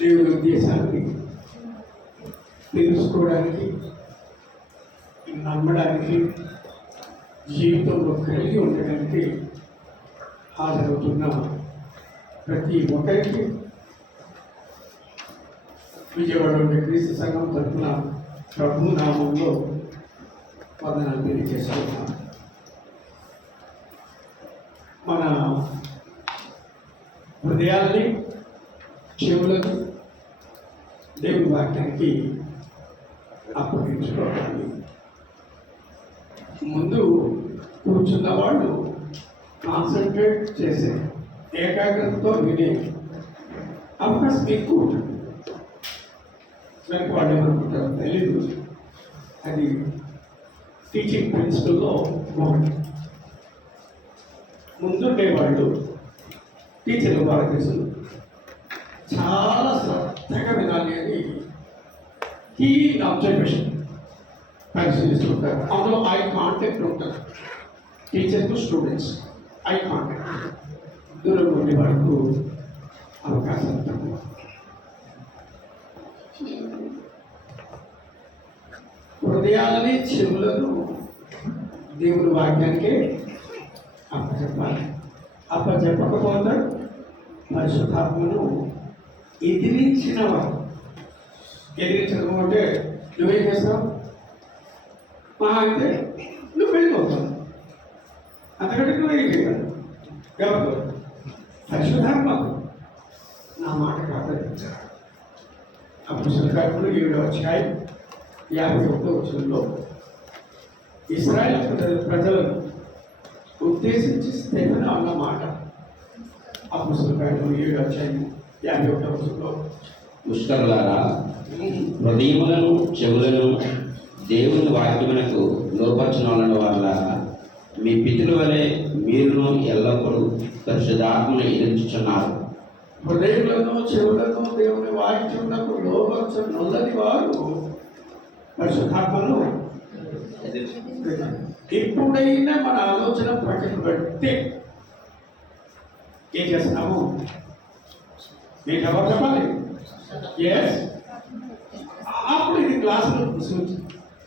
దేవుని ఉద్దేశాన్ని తెలుసుకోవడానికి, నమ్మడానికి, జీవితంలో కలిగి ఉండడానికి హాజరవుతున్న ప్రతి ఒక్కరికి విజయవాడలోని క్రీస్తు సంఘం తరఫున ప్రభు నామంలో వందనాలు తెలియజేస్తున్నాను. మన హృదయాల్ని, చెవులను దేవుని వాక్యానికి అప్పగించుకోవాలి. ముందు కూర్చున్న వాళ్ళు కాన్సన్ట్రేట్ చేసే, ఏకాగ్రతతో వినే అవకాశం ఎక్కువ ఉంటుంది. నాకు వాళ్ళు ఏమనుకుంటారు తెలీదు, అది టీచింగ్ ప్రిన్సిపల్లో ఒకటి. ముందుండేవాళ్ళు టీచర్లు బాగా తెలుసు, చాలా శ్రద్ధగా వినాలి అని కీన్ అబ్జర్వేషన్ పరిశీలిస్తుంటారు. అందులో ఐ కాంటాక్ట్ ఉంటారు. Teacher to students eye contact. దూరం ఉండే వాళ్ళకు అవకాశం తక్కువ. హృదయాలని, చెవులను దేవుని వాక్యానికే అప్పచెప్పాలి. అప్పచెప్పకపోతే పరిశుద్ధాత్మను ఎదిరించిన వారు. ఎదిరించడం అంటే నువ్వేం చేస్తావు? మా అయితే నువ్వు వెళ్ళిపోతావు, అంతకంటే నువ్వేం చేయాలి? ఎవరు? పరిశుద్ధాత్మకు నా మాట ఆదరించారు. అప్పుడు కార్యములు 7వ అధ్యాయం 51వ వచనంలో ఇశ్రాయేలు ప్రజలను ఉద్దేశించి స్టెఫెను అన్న మాట. అప్పుడు కార్యములు 7వ అధ్యాయం 51వ వచనంలో, పుష్కరులారా, హృదయములను చెవులను దేవుని వాక్యమునకు లోపరచనలను వల్ల మీ పితరుల వలె మీరును ఎల్లప్పుడూ పరిశుద్ధాత్మను ఎదిరించుచున్నారు. హృదయములను, చెవులను దేవుని వాక్యమునకు లోపరచనొల్లని వారు పరిశుద్ధాత్మను ఎప్పుడైనా మన ఆలోచన ప్రకటన పెడితే ఏం చేస్తున్నాము? మీకు ఎవరు చెప్పాలి? ఎస్. అప్పుడు ఇది క్లాసులో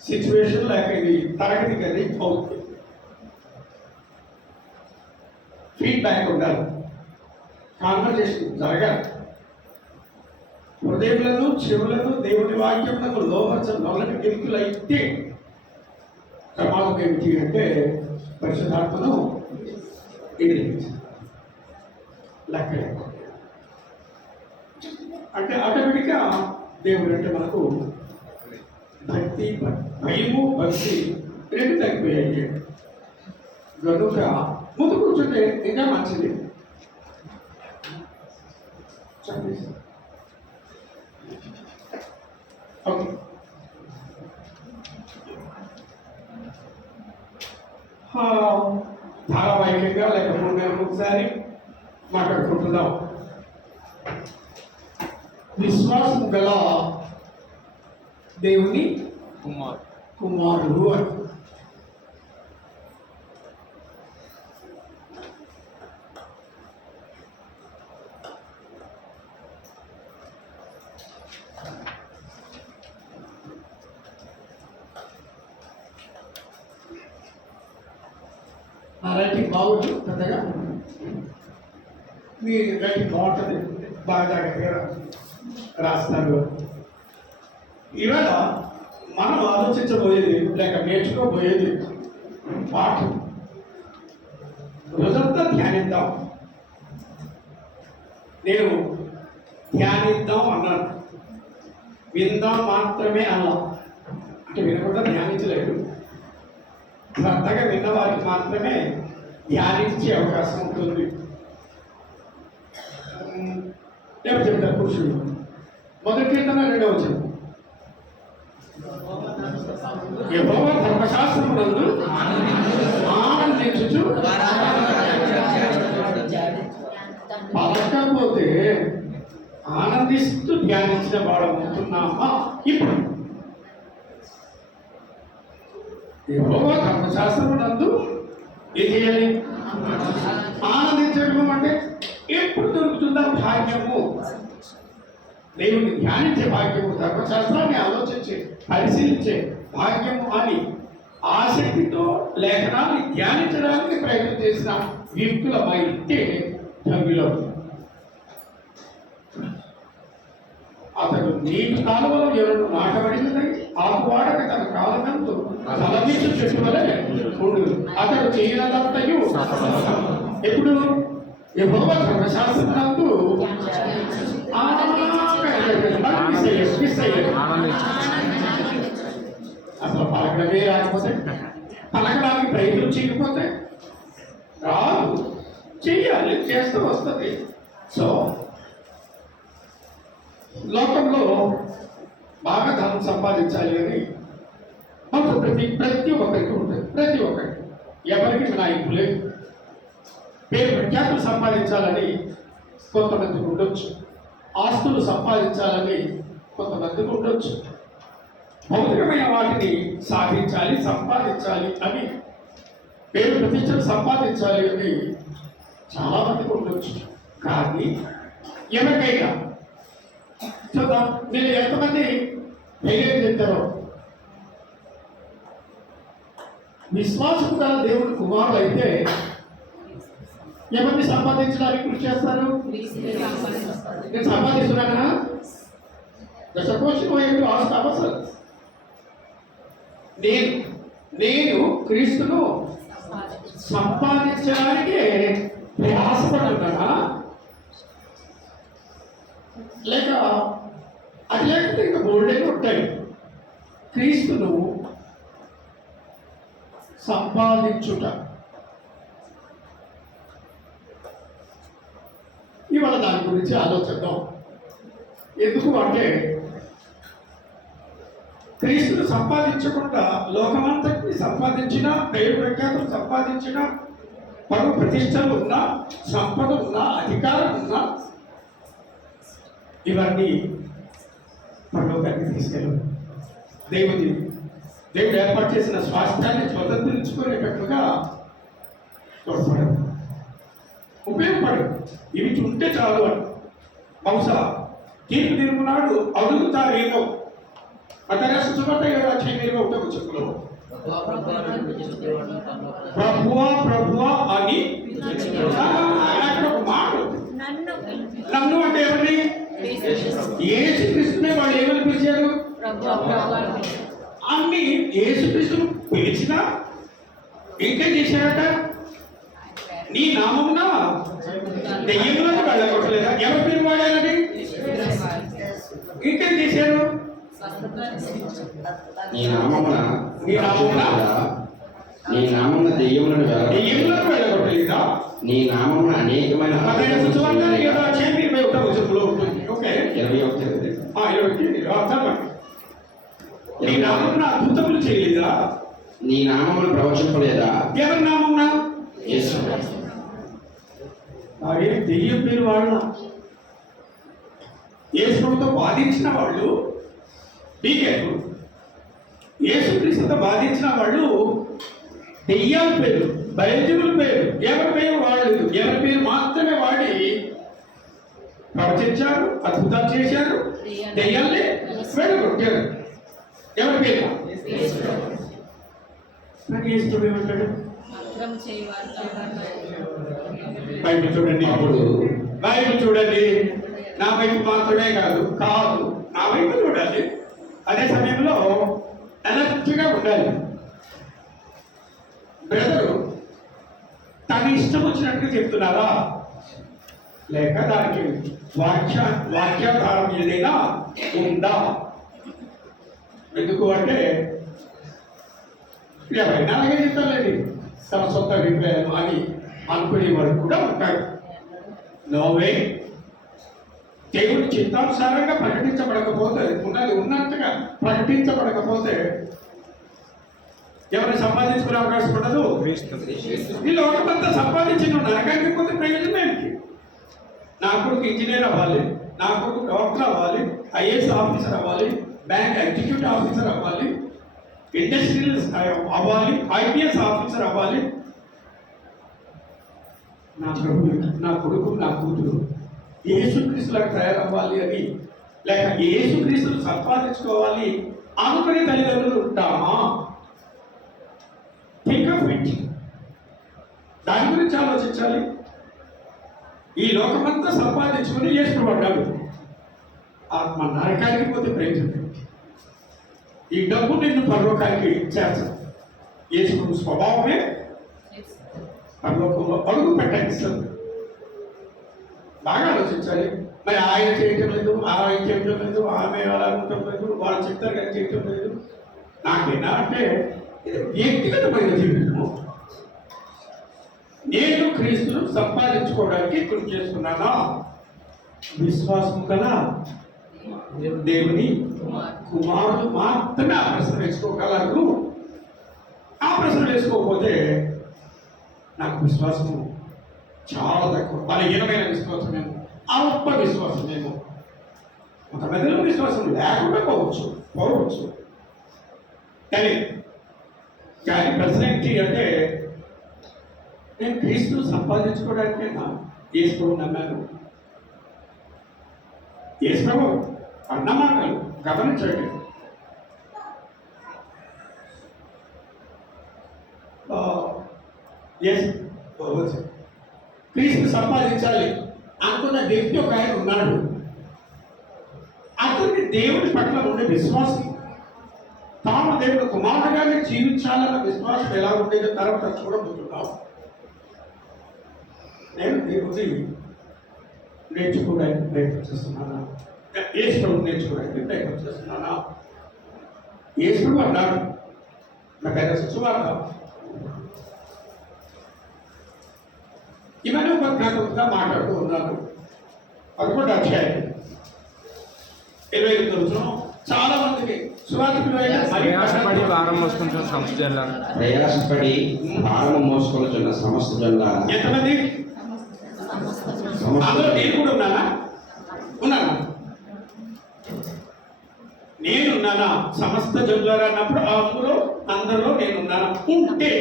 సిచ్యువేషన్ లేక ఇది తరగతి గది అవుతుంది. ఫీడ్బ్యాక్ ఉండాలి, కాన్వర్జేషన్ జరగాలి. హృదయములను, చెవులను దేవుని వాక్యమునకు లోపరచనొల్లని వ్యక్తులు అయితే ప్రమాదం ఏమిటి అంటే పరిశుద్ధాత్మను ఎదిరించాలి. లెక్క అంటే ఆటోమేటిక్గా దేవుడు అంటే మనకు భక్తి, భయము, భక్తి రెండు తగ్గిపోయాయి. కనుక ముందు కూర్చుంటే ఇంకా మంచిది. ఓకే, ధారావాహికంగా లేక 3 నెలలకు ఒకసారి మాట్లాడుకుంటున్నాం. విశ్వాసం గల దేవుని కుమారుడు అని. నా రైటింగ్ బాగుంటుంది, పెద్దగా మీ రైటింగ్ బాగుంటుంది, బాగా జాగ్రత్తగా రాస్తారు. ఇవాళ మనం ఆలోచించబోయేది లేక నేర్చుకోబోయేది పాఠం. రోజంతా ధ్యానిద్దాం. నేను ధ్యానిద్దాం అన్నాను, విందాం మాత్రమే అన్నా. అంటే వినకుండా ధ్యానించలేదు. శ్రద్ధగా విన్న వారికి మాత్రమే ధ్యానించే అవకాశం ఉంటుంది. ఎవరు చెప్తారు? పురుషుడు. మొదటి కీర్తన 2వ వచనం, యెహోవా ధర్మశాస్త్రమునందు ఆనందించుచు. పలకపోతే ఆనందిస్తూ ధ్యానించిన వాడవుతున్నామా? ఇప్పుడు యెహోవా ధర్మశాస్త్రమునందు ఏం చేయాలి? ఆనందించడం అంటే ఎప్పుడు దొరుకుతుందా భాగ్యము? దేవుని ధ్యానించే భాగ్యము, ధర్మశాస్త్రాన్ని ఆలోచించే పరిశీలించే భాగ్యము అని ఆసక్తితో లేఖనాన్ని ధ్యానించడానికి ప్రయత్నం చేసిన వ్యక్తులమైతే ధన్యులం. అతడు నీటి కాలువలో ఎవరు నాటబడినదై ఆకువాడక తన కాలనందు తలమీసు చెట్టు వలె ఉండు. అతడు చేయనదంతయు ఎప్పుడు యెహోవా ధర్మశాస్త్రమునందు అసలు పలకడమే రాకపోతే, పలకడానికి ప్రయత్నం చేయకపోతే రాదు. చెయ్యాలి, చేస్తూ వస్తుంది. సో లోకంలో బాగా ధనం సంపాదించాలి అని మాకు ప్రతి ఒక్కరికి ఉంటుంది. ప్రతి ఒక్కరికి, ఎవరికి వినాయకు లేదు. పేరు ప్రఖ్యాతులు సంపాదించాలని కొంతమందికి ఉండొచ్చు, ఆస్తులు సంపాదించాలని కొంతమందికి ఉండొచ్చు, భౌతికమైన వాటిని సాధించాలి, సంపాదించాలి అని, పేరు ప్రతిష్టలు సంపాదించాలి అని చాలా మందికి ఉండొచ్చు. కానీ ఎవరికైనా చూద్దాం, మీరు ఎంతమంది ధైర్యం చెప్తారో, విశ్వాసం గల దేవుడి కుమారులు అయితే ఎవరిని సంపాదించడానికి కృషి చేస్తారు? నేను సంపాదిస్తున్నానా? దశకోశం అవసరం. నేను క్రీస్తును సంపాదించడానికి ప్రయాసపడుతున్నానా? లేక అది లేకపోతే ఇంకా గోల్డే ఉంటాయి. క్రీస్తును సంపాదించుట. ఇవాళ దాని గురించి ఆలోచిద్దాం. ఎందుకు అంటే, క్రీస్తును సంపాదించకుండా లోకమంతటిని సంపాదించిన, పేరు ప్రఖ్యాతులు సంపాదించిన, పరువు ప్రతిష్టలు ఉన్నా, సంపద ఉన్నా, అధికారం ఉన్నా, ఇవన్నీ పరలోకానికి తీసుకెళ్ళవు. దేవుడు ఏర్పాటు చేసిన స్వాస్థ్యాన్ని స్వతంత్రించుకునేటట్లుగా తోడ్పడవు, ఉపయోగపడవు. ఇవి ఉంటే చాలు అని బహుశా తీర్పు తీర్పునాడు అడుగుతారేమో. అతను చెప్పులో ప్రభువా అని అక్కడ ఒక మాట. నన్ను అంటే ఎవరిని? యేసుక్రీస్తునే వాళ్ళు ఏమని పిలిచారు? అన్ని యేసుక్రీస్తును పిలిచినా ఇంకా చేశారట, నీ నామమున దెయ్యములను వెళ్ళగొట్టలేదా? ఎవరి పేరు వాడారని ఇంకేం చేశారు? నీ నామమున దెయ్యములను వెళ్ళగొట్టలేదా? నీ నామమున అనేకమైన నీ నామమున అద్భుతములు చేయలేదా? నీ నామమును ప్రవచింపలేదా? ఎవరి నామమున? యేసు. అదే దెయ్యం పేరు వాళ్ళ యేసుతో బాధించిన వాళ్ళు పీకేరు, యేసుక్రీస్తుతో బాధించిన వాళ్ళు దెయ్యాల పేరు, బయలుదేరుల పేరు, ఎవరి పేరు వాడలేదు. ఎవరి పేరు మాత్రమే వాడి ప్రవచించారు, అద్భుతాలు చేశారు, దెయ్యాల్ని వెళ్ళగొట్టారు. ఎవరి పేరు? నాకు ఇష్టం ఏమంటాడు? బైబిల్ చూడండి. అప్పుడు బైబిల్ చూడండి. నా వైపు మాత్రమే కాదు, నా వైపు చూడాలి. అదే సమయంలో అలర్ట్గా ఉండాలి. బ్రదరు తన ఇష్టం వచ్చినట్టు చెప్తున్నారా, లేక దానికి వాక్యాధారం ఏదైనా ఉందా? ఎందుకు అంటే ఎవరైనా అలాగే చెప్తారండి, తన సొంత అభిప్రాయం అని అనుకునేవాడు కూడా ఉంటాడు. నోవే దేవుడి చిత్తానుసారంగా ప్రకటించబడకపోతే, ఉన్నట్టుగా ప్రకటించబడకపోతే ఎవరిని సంపాదించుకునే అవకాశం ఉండదు. ఈ లోకమంతా సంపాదించి నువ్వు నరకానికి పోతే ప్రయోజనం ఏంటి? నా కొడుకు ఇంజనీర్ అవ్వాలి, నా కొడుకు డాక్టర్ అవ్వాలి, ఐఏఎస్ ఆఫీసర్ అవ్వాలి, బ్యాంక్ ఎగ్జిక్యూటివ్ ఆఫీసర్ అవ్వాలి, ఇండస్ట్రియల్ అవ్వాలి, ఐపీఎస్ ఆఫీసర్ అవ్వాలి. నా కొడుకు నా కూతురు యేసుక్రీస్తులకు తయారవ్వాలి అని లేక యేసుక్రీస్తును సంపాదించుకోవాలి అనుకునే తల్లిదండ్రులు ఉంటామా? Think of it. దాని గురించి ఆలోచించాలి. ఈ లోకమంతా సంపాదించుకుని యేసుపడ్డాడు. ఆత్మ నరకానికి పోతే ప్రయోజనం. ఈ డబ్బు నిన్ను పరలోకానికి చేర్చదు. యేసు స్వభావమే పరలోకంలో అడుగు పెట్టిస్తుంది. బాగా ఆలోచించాలి. మరి ఆయన చేయటం లేదు, ఆయన చేయటం లేదు, ఆమె అలా ఉండటం లేదు, వాళ్ళు చెప్తారు కానీ చేయటం లేదు. నాకేనా అంటే ఇది వ్యక్తిగతమైన జీవితము. నేను క్రీస్తును సంపాదించుకోవడానికి కృషి చేస్తున్నానా? విశ్వాసం కదా దేవుని కుమారుడు మాత్రమే ఆ ప్రశ్న వేసుకోగలరు. ఆ ప్రశ్న వేసుకోకపోతే నాకు విశ్వాసము చాలా తక్కువ, బలహీనమైన విశ్వాసమేమో, అల్ప విశ్వాసమేమో. ఒక మెదడు విశ్వాసం లేకుండా పోవచ్చు. కానీ ప్రశ్న ఏంటి అంటే, నేను క్రీస్తును సంపాదించుకోవడానికే నా యేసుప్రభు నమ్మాను. యేసుప్రభు అన్న మాటలు గమనించండి. క్రీస్తు సంపాదించాలి అనుకున్న వ్యక్తి ఒక ఆయన ఉన్నాడు. అతనికి దేవుడి పట్ల ఉండే విశ్వాసం, తాను దేవుడు కుమారుడుగానే జీవించాలన్న విశ్వాసం ఎలా ఉండేదో తర్వాత చూడబోతున్నాం. నేను దేవుడి నేర్చుకోవడానికి ప్రయత్నం చేస్తున్నానా? యేసుప్రభు నేర్చుకోవడానికి ప్రయత్నం చేస్తున్నానా? యేసుప్రభు అన్నాడు, నాకు సువార్త ఇవన్నీ ఒక జ్ఞాపకంగా మాట్లాడుతూ ఉన్నాను. 11వ అధ్యాయం 25 రోజున చాలా మందికి ప్రయాసపడి భారం మోసుకుంటున్న సమస్త జనులారా, ప్రయాసపడి భారము మోసుకొనుచున్న సమస్త జనులారా. ఎంతమంది? అందులో నేను కూడా ఉన్నానా? నేనున్నానా? సమస్త జనులారా అన్నప్పుడు అందరిలో నేనున్నానా? ఉంటే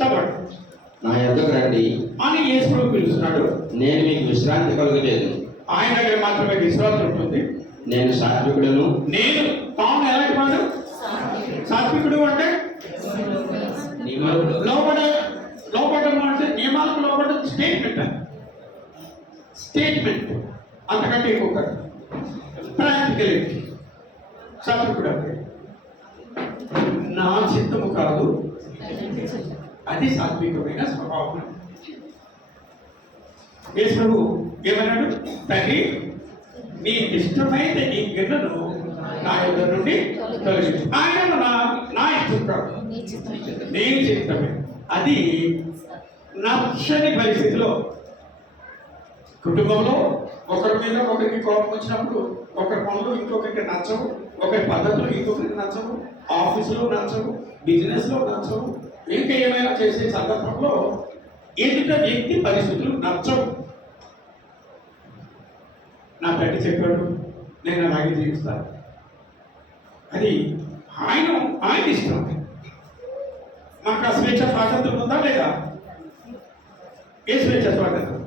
చెప్పండి. నా యొద్దకు రండి అని యేసుప్రభు పిలుస్తున్నాడు. నేను మీకు విశ్రాంతి కలుగజేయను. ఆయన దగ్గర మాత్రమే విశ్రాంతి ఉంటుంది. నేను సాత్వికుడను. నేను తాను ఎలాంటి వాడు? సాత్వికుడు అంటే లోపడము అంటే నియమాలకు లోపడడం. స్టేట్మెంట్ అంతకంటే ఎక్కువ ప్రాక్టికలిటీ. సాత్వికుడు అంటే నా చిత్తము కాదు, అది సాత్వికమైన స్వభావం. యేసు ఏమన్నాడు? తండ్రి, నీకు ఇష్టమైతే నీ గిన్నెను నా యొద్ద నుండి తొలగించు. ఆయన నా ఇష్టం కాదు, నీ చిత్తమే. అది నచ్చని పరిస్థితిలో, కుటుంబంలో ఒకరి మీద ఒకరికి కోపం వచ్చినప్పుడు, ఒకరి పనులు ఇంకొకరికి నచ్చవు, ఒకరి పద్ధతులు ఇంకొకరికి నచ్చవు, ఆఫీసులో నచ్చవు, బిజినెస్లో నచ్చవు, ఇంకా ఏమైనా చేసే సందర్భంలో ఎదుట వ్యక్తి పరిస్థితులు నచ్చవు. నా తండ్రి చెప్పాడు, నేను అలాగే జీవిస్తాను. అది ఆయన ఇష్టం. మాకు ఆ స్వేచ్ఛ స్వాతంత్రం ఉందా లేదా? ఏ స్వేచ్ఛ స్వాతంత్రం?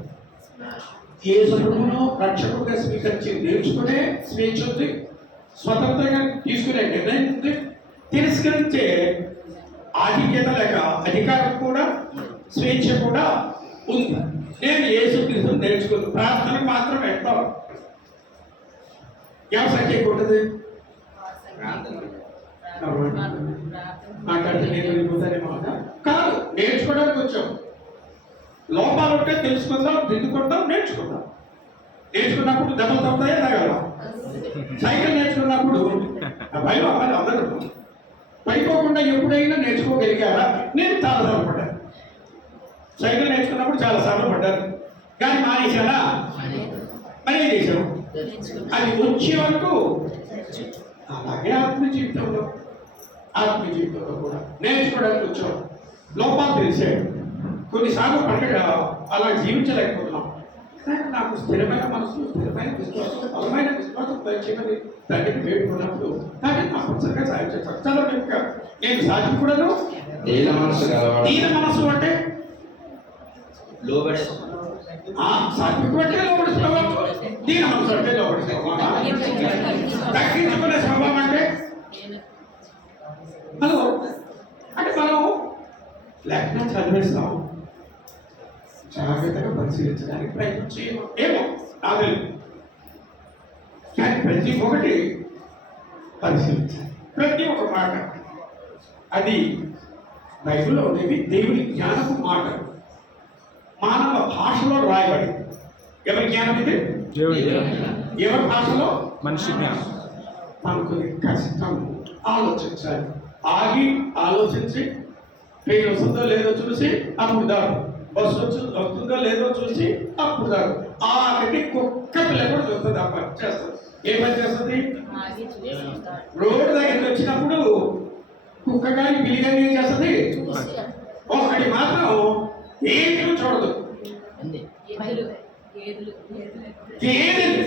యేసును రక్షకుడిగా స్వీకరించి నేర్చుకునే స్వేచ్ఛ ఉంది, స్వతంత్రంగా తీసుకునే నిర్ణయం ఉంది, తిరస్కరించే ఆధిక్యత లేక అధికారం కూడా, స్వేచ్ఛ కూడా ఉంది. నేను యేసుక్రీస్తును నేర్చుకుని ప్రార్థనకు మాత్రం ఎట్లా వ్యవసాయం చేయకూడదు. మాట్లాడితే నేను వెళ్ళిపోతానేమో కాదు, నేర్చుకోవడానికి వచ్చాం. లోపాలు ఉంటే తెలుసుకుందాం, దిద్దుకుందాం, నేర్చుకుందాం. నేర్చుకున్నప్పుడు దెబ్బలు తప్పుతాయే తగలరా? సైకిల్ నేర్చుకున్నప్పుడు భయం అవ్వాలి అందరూ. పడిపోకుండా ఎప్పుడైనా నేర్చుకోగలిగారా? నేను చాలాసార్లు పడ్డాను. సైకిల్ నేర్చుకున్నప్పుడు చాలాసార్లు పడ్డాను, కానీ మానేశానా? మరి ఏం చేసాం? అది వచ్చే వరకు. అలాగే ఆత్మీయ జీవితంలో కూడా నేర్చుకోవడానికి వచ్చాం. లోపాలు తెలిసాడు, కొన్నిసార్లు పండుగ అలా జీవించలేకపోతున్నాం. కానీ నాకు స్థిరమైన మనసు, స్థిరమైన విశ్వాసం, బలమైన విశ్వాసం దయచేయమని తండ్రిని వేడుకున్నప్పుడు కానీ నాకు సరిగ్గా సాయం చేస్తాను. చాలా నేను సాధించకూడదు. దీన మనసు అంటే సాత్వికుడు అంటే లోబడి దీని మనసు అంటే లోపలి స్వభావం. తగ్గించుకునే స్వభావం అంటే హలో అంటే మనం లేఖనం చదివేస్తాం, జాగ్రత్తగా పరిశీలించడానికి ప్రయత్నం చేయము. ఏమో నాకు తెలియదు, కానీ ప్రతి ఒక్కటి పరిశీలించాలి. ప్రతి ఒక్క మాట అది బైబిల్లో ఉండేది దేవుని జ్ఞానపు మాట, మానవ భాషలో రాయబడి. ఎవరి జ్ఞానం ఇది? ఎవరి భాషలో? మనిషి జ్ఞానం. మనకు కష్టం ఆలోచించాలి, ఆగి ఆలోచించి ట్రైన్ వస్తుందో లేదో చూసి అప్పుడు దారు, బస్సు వస్తుందో లేదో చూసి అప్పుడు దారు. ఆఖరికి కుక్క పిల్ల కూడా చూస్తుంది, ఆ పని చేస్తుంది. ఏ పని చేస్తుంది? రోడ్డు దగ్గరికి వచ్చినప్పుడు కుక్క కానీ పిల్లి కానీ ఏం చేస్తుంది? ఒకటి మాత్రం ఏం చూడదు, గేదెలు.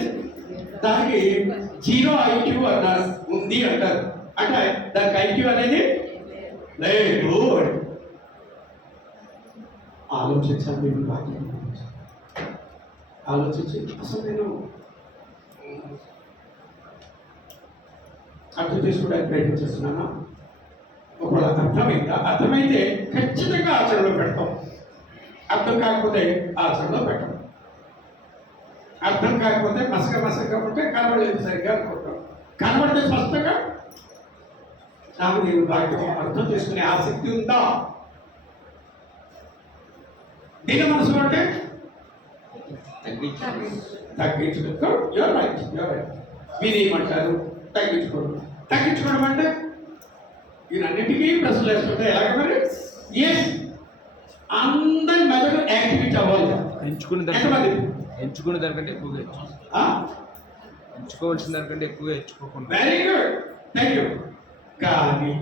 దానికి 0 IQ అన్నారు, ఉంది అంటారు. అంటే దానికి IQ అనేది లేదు. ఆలోచించాలి, మీరు బాగా ఆలోచించి అసలు నేను అర్థం చేసుకోవడానికి ప్రయత్నం చేస్తున్నాను. ఒకవేళ అర్థమైందా? అర్థమైతే ఖచ్చితంగా ఆచరణలో పెడతాం, అర్థం కాకపోతే ఆచరణలో పెట్టం. అర్థం కాకపోతే మసక ఉంటే కనబడలేదు సరిగ్గా అనుకుంటాం, కనబడితే స్పష్టంగా నాకు నేను వాక్యం అర్థం చేసుకునే ఆసక్తి ఉందా? దీని మనసు అంటే తగ్గించుకో. ఎవరు రైట్, మీరు ఏమంటారు? తగ్గించుకోవడం అంటే వీరన్నిటికీ ప్రశ్నలు వేస్తుంటే ఎలాగ మరి? ఎస్, అందరి మెదడు యాక్టివిటీ అవ్వాలి. ఎంచుకునే దానికంటే ఎక్కువగా ఎంచుకోవాల్సిన దానికంటే ఎక్కువగా ఎంచుకోకుండా. Very good, thank you. కానీ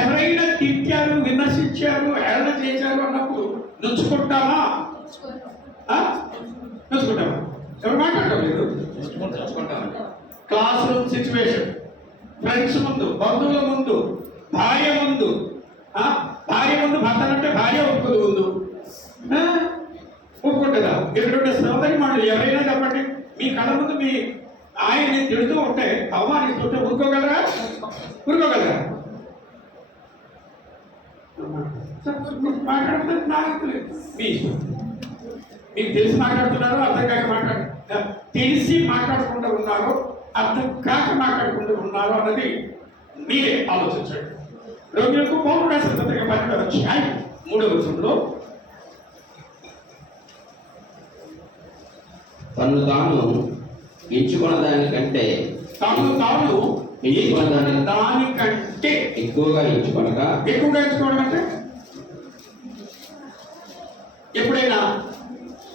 ఎవరైనా తిట్టారు, విమర్శించారు, హేళన చేశారు అన్నప్పుడు నుంచుకుంటామా? నుంచుకుంటామా? ఎవరు మాట్లాడటం లేదు. క్లాస్ రూమ్ సిచ్యువేషన్, ఫ్రెండ్స్ ముందు, బంధువుల ముందు, భార్య ముందు, భార్య ముందు భర్తనంటే భార్య ఒప్పుకోదు ముందు, ఒప్పుకుంటుందా? ఇక్కడ సోదరి మాట ఎవరైనా చెప్పండి, మీ కళ్ళ ముందు మీ ఆయన్ని తిడుతూ ఉంటే, అవమానిస్తుంటే ఊరుకోగలరా? ఊరుకోగలరా? మాట్లాడుతుంది నాకు మీ ఇష్టం. మీకు తెలిసి మాట్లాడుతున్నారో అర్థం కాక తెలిసి మాట్లాడకుండా ఉన్నారో అర్థం కాక మాట్లాడకుండా ఉన్నారో అన్నది మీరే ఆలోచించండి. రోగులకు పౌరుడు రాసిన పత్రిక 12వ అధ్యాయం 3వ వచనంలో తను తాను ఎంచుకున్న దానికంటే దానికంటే ఎక్కువగా ఎంచుకోవడం అంటే ఎప్పుడైనా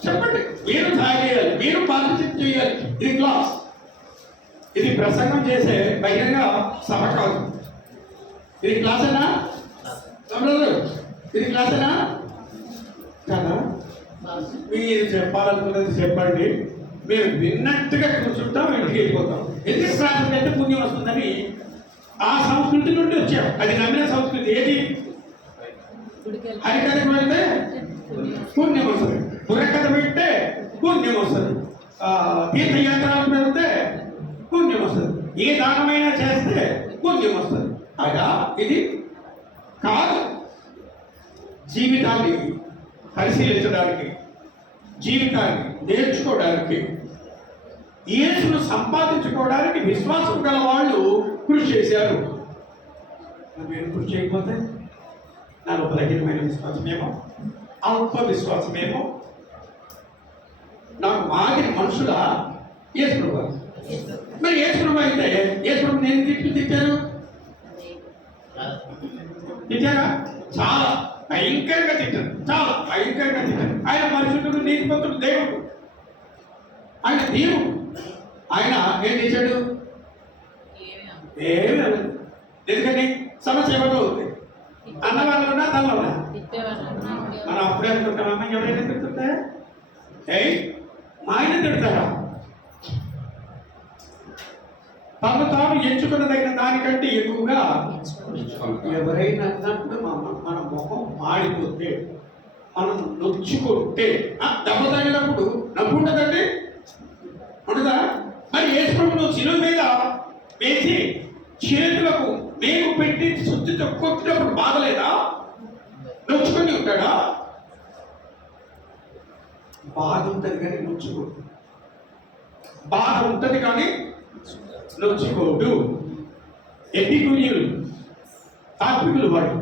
చెప్పండి, మీరు తాగేయాలి, మీరు పార్టిసిపేట్ చేయాలి. ఇది క్లాస్, ఇది ప్రసంగం చేసే బహిరంగ సభ కాదు. ఇది క్లాసేనా? ఇది క్లాసేనా కదా? మీరు చెప్పాలనుకున్నది చెప్పండి, మీరు విన్నట్టుగా కూర్చుంటాం, ఇంటికి వెళ్ళిపోతాం. ఎందుకు ప్రార్థన అయితే పుణ్యం వస్తుందని ఆ సంస్కృతి నుండి వచ్చాం. అది నమ్మిన సంస్కృతి. ఏది? హరికథకు వెళ్తే పుణ్యం వస్తుంది, బుర్రకథ పెడితే పుణ్యం వస్తుంది, తీర్థయాత్రలకు వెళ్తే పుణ్యం వస్తుంది, ఏ దానమైనా చేస్తే పుణ్యం వస్తుంది. అలా ఇది కాదు. జీవితాన్ని పరిశీలించడానికి, జీవితాన్ని నేర్చుకోవడానికి, యేసును సంపాదించుకోవడానికి విశ్వాసం గల వాళ్ళు కృషి చేశారు. నేను కృషి చేయకపోతే నాకు బలహీనమైన విశ్వాసమేమో, అల్ప విశ్వాసమేమో, నాకు మాదిరి మనుషుల యేసు ప్రభు. మరి యేసు ప్రభు అయితే యేసు ప్రభు నేను తిట్టారు, తిట్టారా? చాలా భయంకరంగా తిట్టారు, చాలా భయంకరంగా తిట్టారు. ఆయన పరిశుద్ధుడు, నీతిమంతుడు, దేవుడు, ఆయన దేవుడు. ఆయన ఏం చేశాడు? ఏమి అనలేదు. ఎందుకని? సమస్య ఎవరిలో ఉంది? అన్న వాళ్ళు ఉన్నా, తన ఉన్నా. మనం అప్పుడే అనుకుంటాం, అమ్మ ఎవరైనా తిడుతుంటే మా ఆయన తిడతారా? తను తాను ఎంచుకున్నదైన దానికంటే ఎక్కువగా ఎవరైనా అన్నప్పుడు మన ముఖం మాడిపోతే, మనం నొచ్చుకుంటే, దెబ్బ తగినప్పుడు నవ్వు ఉండదండి. ఉంటుందా? మరి యేసు ప్రభువును శిలువ మీద వేసి చేతులకు మేకు పెట్టి శుద్ధితో కొట్టినప్పుడు బాధ లేదా? నొచ్చుకొని ఉంటాడా? బాధ ఉంటుంది కానీ నొచ్చుకోడు. బాధ ఉంటుంది కానీ నొచ్చుకోడు. ఎపికురీయులు తాత్వికులు వాడు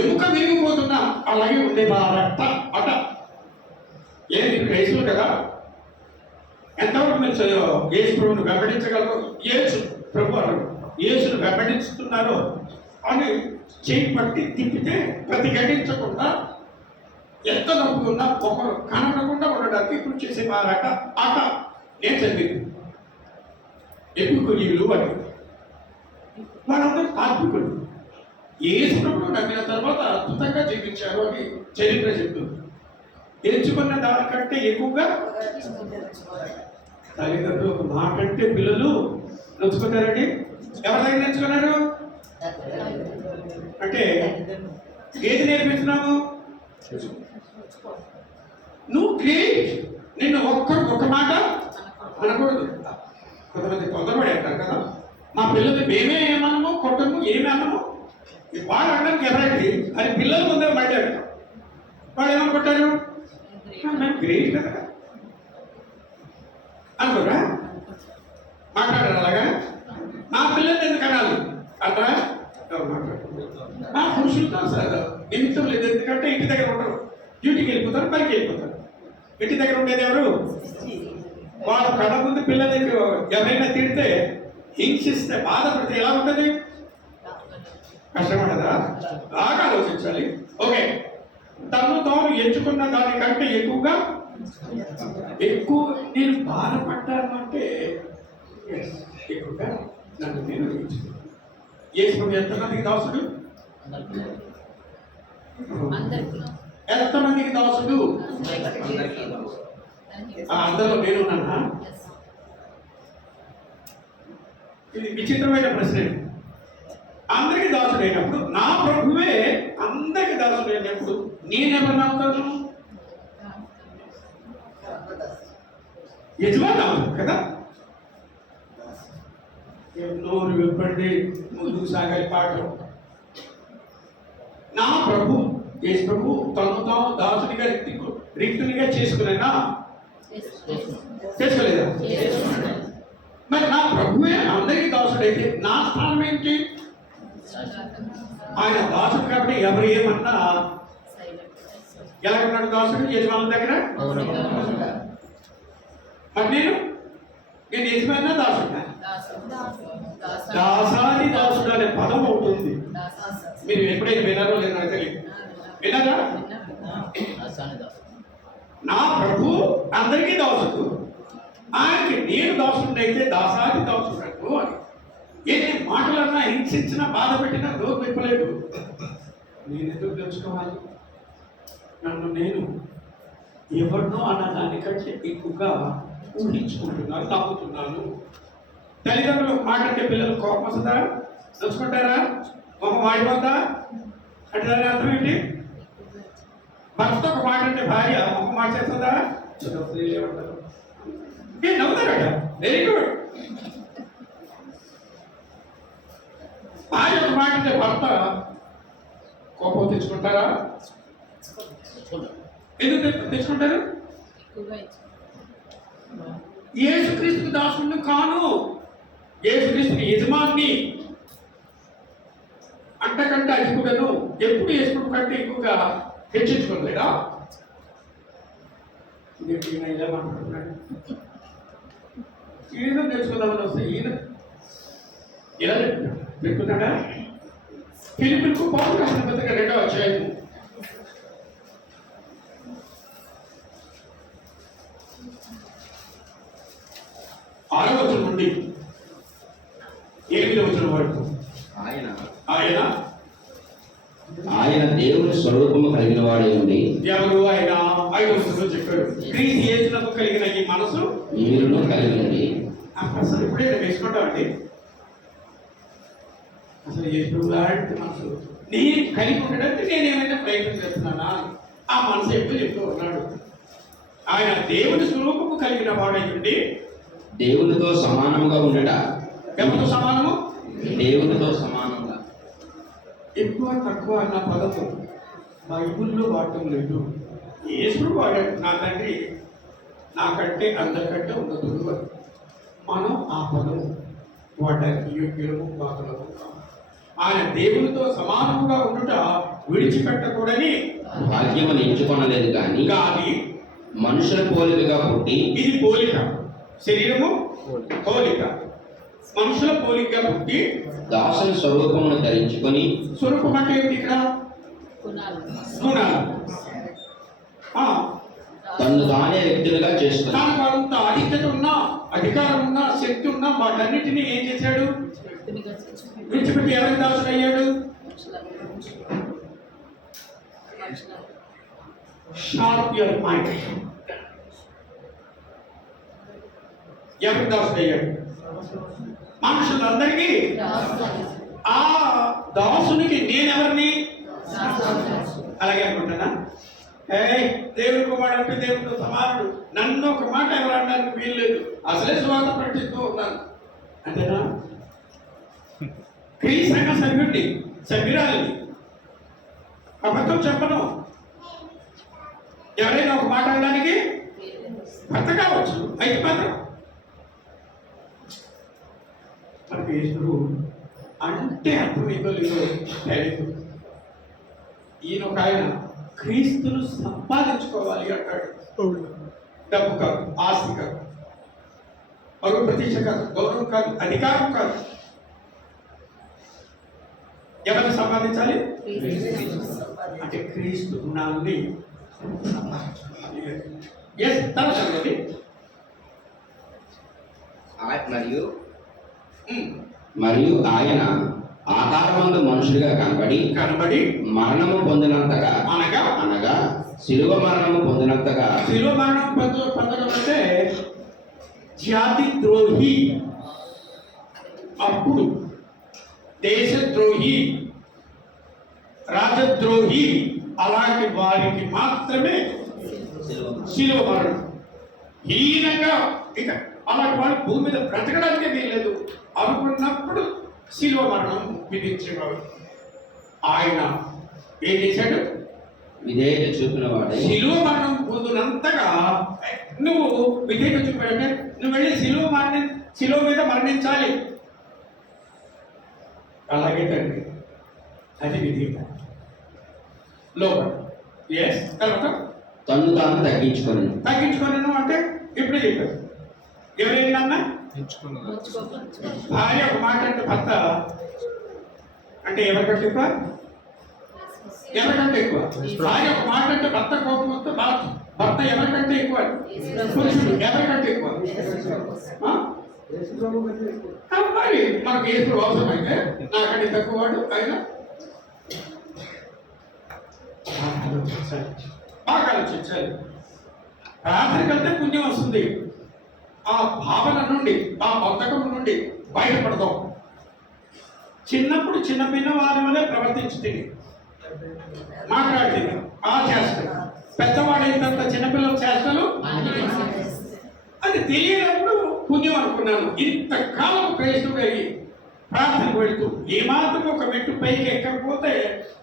ఎముక విరిగిపోతున్నా అలాగే ఉండే బాధ అట. ఏది యేసులు కదా, ఎంతవరకు మీరు యేసు ప్రభువును వెంబడించగలరు? యేసు ప్రభు అన్నాడు, యేసును వెంబడిస్తున్నారో అని చేయి పట్టి తిప్పితే ప్రతిఘటించకుండా ఎంత నొప్పి ఉన్నా ఒకరు కనపడకుండా ఉండడానికి కృషి చేసే వారట అట. నేను చదివింది ఎపికురీయులు అని. వాళ్ళందరూ తాత్వికులు. యేసు ప్రభువును నమ్మిన తర్వాత అద్భుతంగా జీవించారు అని చరిత్ర చెప్తుంది. ఎంచుకున్న దానికంటే ఎక్కువగా తల్లిదండ్రులు ఒక మాట అంటే పిల్లలు నొచ్చుకుంటారండి. ఎవరి దగ్గర నేర్చుకున్నారు అంటే ఏది నేర్పిస్తున్నాము? నువ్వు గ్రేట్, నిన్ను ఒక మాట అనకూడదు. కొంతమంది తొందరపడి అంటారు కదా, మా పిల్లలు మేమే ఏమన్నాము కొట్టము ఏమి అన్నాము వాడు అనడానికి ఎవరైతే అది పిల్లల ముందే పడ్డాడు. వాడు ఏమనుకుంటారు? మేము గ్రేట్ కదా అనుకోరా? మాట్లాడారు అలాగా. నా పిల్లల్ని ఎందుకు అనాలి అంటారా? నా పురుషులతో అసలు నిమిత్తం లేదు. ఎందుకంటే ఇంటి దగ్గర ఉంటారు, డ్యూటీకి వెళ్ళిపోతారు, పనికి వెళ్ళిపోతారు. ఇంటి దగ్గర ఉండేది ఎవరు? వాళ్ళ కళ్ళ ముందు పిల్లలకి ఎవరైనా తిడితే హింసిస్తే బాధపడితే ఎలా ఉంటుంది? కష్టపడదా? బాగా ఆలోచించాలి. ఓకే, తను తాను ఎంచుకున్న దానికంటే ఎక్కువ నేను బాధపడ్డాను అంటే ఎక్కువగా నన్ను నేను యేసు ప్రభు ఎంతమందికి దాసుడు? ఎంతమందికి దాసుడు? అందరిలో నేనున్నానా? ఇది విచిత్రమైన ప్రశ్న. అందరికి దాసుడు అయినప్పుడు, నా ప్రభువే అందరికి దాసుడు అయినప్పుడు నేనెవరు నమ్ముతాను? యజమాని కదా. నోరు వెప్పండి, ముందుకు సాగాలి పాట. నా ప్రభు యేసు ప్రభు తను తాను దాసునిగా రిక్తునిగా చేసుకునేనా? చేసుకోలేదా? మరి నా ప్రభువే అందరికీ దాసుడైతే నా స్థానం ఏంటి? ఆయన దాసుడు కాబట్టి ఎవరు ఏమన్నా ఎలా ఉన్నాడు దాసుడు యజమానుల దగ్గర? మరి నేను యజమానా దాసుడా? దాసాది దాసుడు అనే పదం ఉంటుంది. మీరు ఎప్పుడైనా విన్నారో లేదో నాకు తెలియదు. విన్నారా? నా ప్రభు అందరికీ దాసుడు, ఆయనకి నేను దాసుడు అయితే దాసాది దాసుడు అని. ఏ మాటలన్నా హింసించినా బాధ పెట్టినా డోర్ విప్పలేదు. నేను ఎందుకు తెలుసుకోవాలి? నన్ను నేను ఎవరినో అన్న దానికంటే ఎక్కువగా ఊహించుకుంటున్నాను, నమ్ముతున్నాను. తల్లిదండ్రులు ఒక మాట అంటే పిల్లలు కోపం వస్తుందా? తెలుసుకుంటారా? ఒక మాడిపోద్దా అంటే దాని అర్థం ఏంటి? భర్త ఒక మాట అంటే భార్య ఒక మాట చేస్తుందా? నవ్వుతారట. Very good. భార్య ఒక మాట అంటే భర్త కోపం తెచ్చుకుంటారా? ఎందుకు తెచ్చుకుంటారు? యేసుక్రీస్తు దాసుని కాను, యేసుక్రీస్తుని యజమాన్ని అంతకంటే అధికుడను. ఎప్పుడు యేసు కంటే ఎక్కువగా హెచ్చించుకోలేదా? ఈయన ఇలా మాట్లాడుతున్నాడు. ఈయన తెలుసుకుందామని వస్తే ఈయన ఇలా పెట్టుకున్నాడా? ఫిలిప్పీలకు పౌలు రాసిన పత్రిక 2వ అధ్యాయము 6వ వచనం నుండి 8వ వచనం వరకు ఆయన దేవుని స్వరూపము కలిగిన వాడే ఉండి ఎవరు ఆయన? 5వ వచనంలో చెప్పాడు, క్రీస్తు యేసునకు కలిగిన ఈ మనసు మీరును కలిగినది. అసలు ఎప్పుడైనా వేసుకుంటామండి? అసలు యేసు లాంటి మనసు నేను కలిగి ఉండడానికి నేను ఏమైనా ప్రయత్నం చేస్తున్నానా? ఆ మనసు ఎప్పుడు చెప్తూ ఉన్నాడు. ఆయన దేవుని స్వరూపము కలిగిన వాడై ఉండి దేవునితో సమానముగా ఉండట. ఎవరితో సమానము? దేవునితో సమానంగా. ఎక్కువ తక్కువ అన్న పదము బైబిల్లో వాడటం లేదు. యేసుడు వాడాడు, నా తండ్రి నాకంటే అందరికంటే ఉండదు అని. మనం ఆ పదము వాడడానికి యోగ్యులము బాధలము కాదు. ఆయన దేవునితో సమానముగా ఉండుట విడిచిపెట్టకూడని భాగ్యమును ఎంచుకొనలేదు కానీ కానీ మనుషుల పోలికగా పుట్టి ఇది పోలిక. శరీరము పోలిక, మనుషుల పోలికగా పుట్టి దాసుని స్వరూపమును ధరించుకొని. స్వరూపం అంటే ఏమిటి ఇక్కడ? గుణాలు. తను తానే వ్యక్తులుగా చేసుకుని తనకు అంత అధికత ఉన్నా, అధికారం ఉన్నా, శక్తి ఉన్నా వాటన్నిటినీ ఏం చేశాడు? విడిచిపెట్టి ఎవరికి దాసుడు అయ్యాడు? Sharp your mind. ఎవరికి దాసుడు అయ్యాడు? మనుషులందరికీ. ఆ దాసునికి నేనెవరిని? అలాగే అనుకుంటానా? దేవుడి కుమారుడు అంటే దేవుడితో సమానుడు, నన్ను ఒక మాట ఎవరు అనడానికి వీలు లేదు, అసలే సువార్త ప్రకటిస్తూ ఉన్నాను అంతేనా? క్రీ సంఘ సభ్యుడిని, సభ్యురాలిని అబద్ధం చెప్పను. ఎవరైనా ఒక మాట అనడానికి భర్త కావచ్చు, అయితే మాత్రం మనకి యేసుడు అంటే అర్థం ఏదో లేదో తెలియదు. ఈయన ఒక ఆయన క్రీస్తును సంపాదించుకోవాలి అంటాడు. డబ్బు కాదు, ఆస్తి కాదు, పరువు ప్రతిష్ట కాదు, గౌరవం కాదు, అధికారం కాదు. ఎవరిని సంపాదించాలి అంటే క్రీస్తు గుణాలని సంపాదించుకోవాలి. ఎస్, తర్వాత మరియు ఆయన ఆకారమందు మనుషుడిగా కనబడి మరణము పొందినంతగా అనగా శిలువ మరణము పొందినంతగా. శిలువ మరణం పొందడం అంటే జాతి ద్రోహి, అప్పుడు దేశద్రోహి, రాజద్రోహి అలాంటి వారికి మాత్రమే శిలువ మరణం. హీనంగా ఇక అలాంటి వారి భూమి మీద బ్రతకడానికే వీల్లేదు అనుకున్నప్పుడు శిలువ మరణం విధించేవాడు. ఆయన ఏం చేశాడు? విధేయత చూపిన వాడు. శిలువ మరణం పొందినంతగా నువ్వు విధేయత చూపాడంటే నువ్వు వెళ్ళి శిలువ మీద మరణించాలి. అలాగే తండ్రి, అది విధేయత. లోపల ఎస్, తర్వాత తను తాను తగ్గించుకోను అంటే ఇప్పుడే చెప్పారు. ఎవరైనా భార్య ఒక మాట అంటే భర్త అంటే ఎవరికంటే ఎక్కువ? ఎవరికంటే ఎక్కువ? భార్య ఒక మాట అంటే భర్త కోపం వస్తే భర్త ఎవరికంటే ఎక్కువ? పురుషుడు ఎవరికంటే ఎక్కువ? మరి మనకు యేసు అవసరమైతే నాకంటే తక్కువ వాడు ఆయన. బాగా ఆలోచించాలి. ప్రార్థనకి వెళ్తే పుణ్యం వస్తుంది. ఆ భావన నుండి, ఆ బద్ధకం నుండి బయటపడదాం. చిన్నప్పుడు చిన్న పిన్న వారి వల్లే ప్రవర్తించుతుంది, మాట్లాడుతుంది, ఆ చేస్తాడు. పెద్దవాడైనంత చిన్నపిల్లల చేష్టలు అది తెలియనప్పుడు పుణ్యం అనుకున్నాను. ఇంతకాలం క్రైస్తవుడు అయ్యి ప్రార్థనకు వెళ్తూ ఏమాత్రం ఒక మెట్టు పైకి ఎక్కకపోతే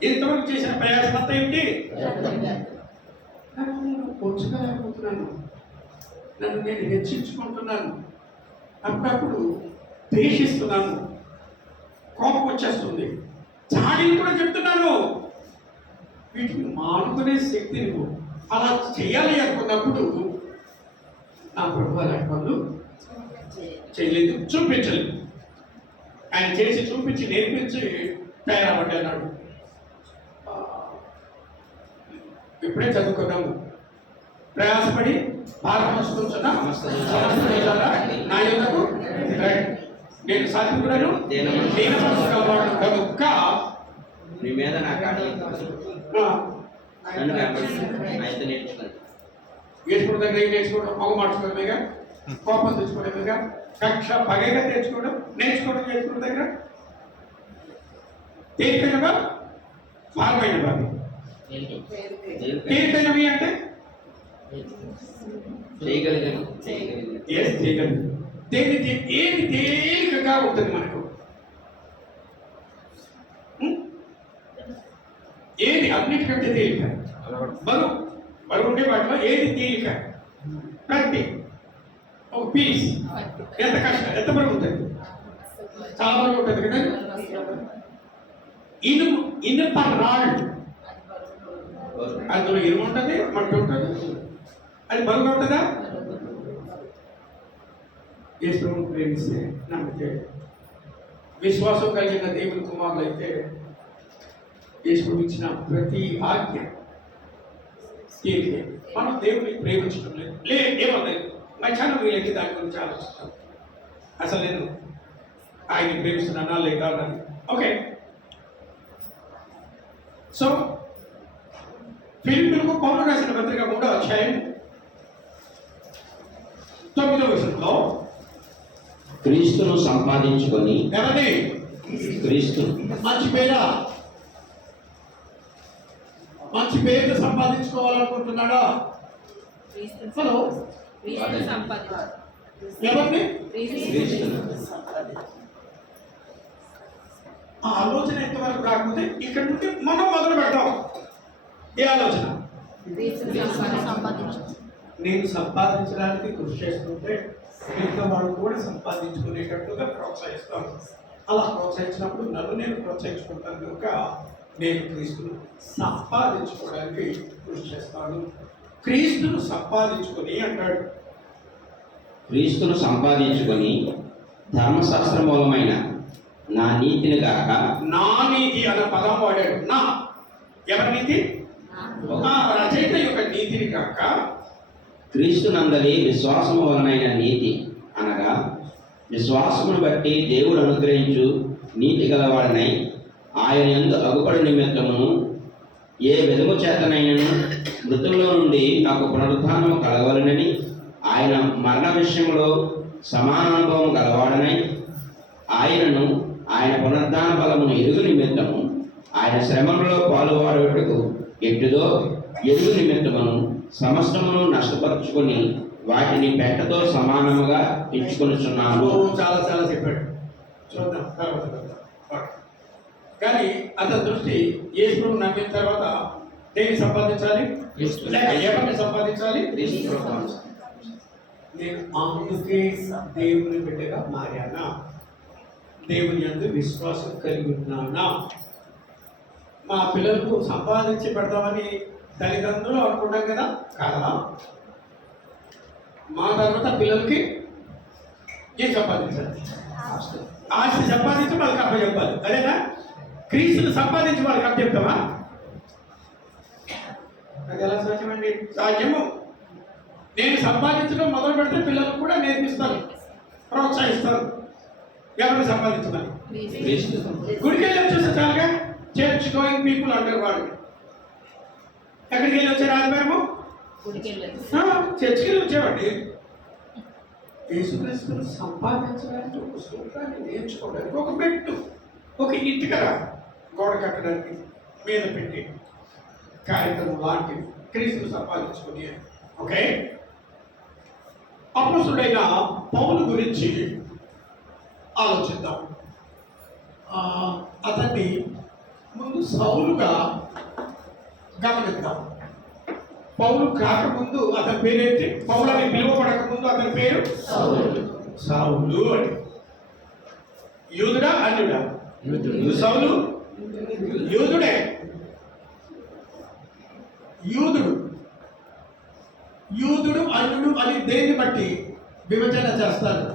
ఇంతవరకు చేసిన ప్రయాసం అంతా ఏమిటి? పొచ్చుకోలేకపోతున్నాను, నన్ను నేను హెచ్చించుకుంటున్నాను, అప్పుడప్పుడు ద్వేషిస్తున్నాను, కోపం వచ్చేస్తుంది, చాడీలు కూడా చెప్తున్నాను. వీటిని మానుకునే శక్తి నువ్వు అలా చేయాలి అనుకున్నప్పుడు నా ప్రభు అలాంటి పనులు చేయలేదు, చూపించలేదు. ఆయన చేసి చూపించి నేర్పించి తయారవ్వండి అన్నాడు. ఇప్పుడే చదువుకున్నాము. ప్రయాసపడి భారత నా యుద్ధకు నేను సాత్వికుడను కనుక నీ మీద నాకు నేర్చుకోవడం దగ్గర ఏం నేర్చుకోవడం? పొగ మార్చుకోవడమేగా, కోపం తెచ్చుకోవడమేగా, కక్ష పగగా నేర్చుకోవడం చేసుకోవడం దగ్గర తేలికైనవా భారమైనవా? తేలికైనవి అంటే చేయగలిగాను ఎస్ చేయగలరు. ఏది తేలికగా ఉంటుంది మనకు? ఉం? ఏది అన్నిటికంటే తేలిక? బరువు ఉండే వాటిలో ఏది తేలిక? ప్రతి ఒక పీస్ ఎంత కష్టం, ఎంత బరువు ఉంటుంది? చాలా బరువు ఉంటుంది కదా. ఇనుప రాళ్ళు, అందులో ఇనుము ఉంటుంది, మట్టి ఉంటుంది, అది బరువుగా ఉంటుందా? యేసును ప్రేమిస్తే, నమ్మితే, విశ్వాసం కలిగిన దేవుని కుమారులు అయితే యేసు ఇచ్చిన ప్రతి ఆజ్ఞ తేలికే. మనం దేవుని ప్రేమించడం లేదు, ఏమలేదు. మధ్యాహ్నం వీళ్ళకి దాని గురించి ఆలోచిస్తాం. అసలు నేను ఆయన్ని ప్రేమిస్తున్నానా లేదా అన్నది. ఓకే, సో ఫిలిప్పీయులకు పౌలు రాసిన పత్రిక 3వ అధ్యాయం 9వ వచనంలో క్రీస్తును సంపాదించుకొని ఎవరిని? క్రీస్తు మంచి పేరు సంపాదించుకోవాలనుకుంటున్నాడా? హలో, ఎవరిని? క్రీస్తును ఆ ఆలోచన ఎంతవరకు రాకపోతే ఇక్కడ నుండి మనం మొదలు పెడతాం. ఏ ఆలోచన? నేను సంపాదించడానికి కృషి చేస్తుంటే మిగతా వాళ్ళు కూడా సంపాదించుకునేటట్టుగా ప్రోత్సహిస్తాను. అలా ప్రోత్సహించినప్పుడు నన్ను నేను ప్రోత్సహించుకుంటాను కనుక నేను క్రీస్తును సంపాదించుకోవడానికి కృషి చేస్తాను. క్రీస్తును సంపాదించుకొని అంటాడు. క్రీస్తును సంపాదించుకొని ధర్మశాస్త్ర మూలమైన నా నీతిని గాక. నా నీతి అన్న పదం వాడాడు. నా ఎవరి నీతి? రచయిత యొక్క నీతిని కాక క్రీస్తునందలి విశ్వాసము వలనైన నీతి అనగా విశ్వాసమును బట్టి దేవుడు అనుగ్రహించు నీతి గలవాడనై ఆయన యందు అగుపడు నిమిత్తమును ఏ విధము చేతనైనను మృతుల్లో నుండి నాకు పునరుద్ధానము కలగవలనని ఆయన మరణ విషయంలో సమానానుభవం గలవాడనై ఆయనను ఆయన పునరుద్ధాన బలమును ఎరుగు నిమిత్తము ఆయన శ్రమలలో పాలువాడుటకు ఎట్టుదో ఎరుగు నిమిత్తమును సమస్తమును నష్టపరుచుకొని వాటిని పెట్టతో సమానముగా ఎంచుకొనిచున్నాను. చాలా చాలా చెప్పాడు, చూద్దాం తర్వాత. కానీ అతని దృష్టి యేసును నమ్మిన తర్వాత దేన్ని సంపాదించాలి? లేక ఎవరిని సంపాదించాలి? నేను అందుకే దేవుని బిడ్డగా మారానా? దేవుని యందు విశ్వాసం కలిగి ఉన్నానా? మా పిల్లలకు సంపాదించి పెడతామని తల్లిదండ్రులు అనుకుంటాం కదా, కాదా? మా తర్వాత పిల్లలకి ఏం సంపాదించాలి? ఆస్తి సంపాదించి వాళ్ళకి అప్ప చెప్పాలి, అదేనా? క్రీస్తుని సంపాదించి వాళ్ళకి అప్ప చెప్తామా? అది ఎలా సాధ్యమండి? సాధ్యము. నేను సంపాదించడం మొదలు పెడితే పిల్లలకు కూడా నేర్పిస్తాను, ప్రోత్సహిస్తాను. ఎవరిని సంపాదించమని? గుడికి వెళ్ళి వచ్చేస్తే చాలుగా. చర్చ్ గోయింగ్ పీపుల్ అంటారు వాళ్ళు. ఎక్కడికి వెళ్ళి వచ్చారు? ఆదివారము చర్చికి వెళ్ళి వచ్చేవాడి. యేసుక్రీస్తును సంపాదించడానికి, ఒక సూత్రాన్ని నేర్చుకోవడానికి, ఒక పెట్టు, ఒక ఇటుకర గోడ కట్టడానికి మీద పెట్టి కార్యక్రమం లాంటివి క్రీస్తును సంపాదించుకుని. ఓకే, అపోస్తుడైన పౌలు గురించి ఆలోచిద్దాం. అతన్ని ముందు సౌలుగా గమనిద్దాం. పౌలు కాకముందు అతని పేరేంటి? పౌలు అని పిలువబడక ముందు అతని పేరు సౌలు అని. యూదుడా అన్యుడా? సౌలు యూదుడే. యూదుడు అన్యుడు అని దేన్ని బట్టి విభజన చేస్తారు?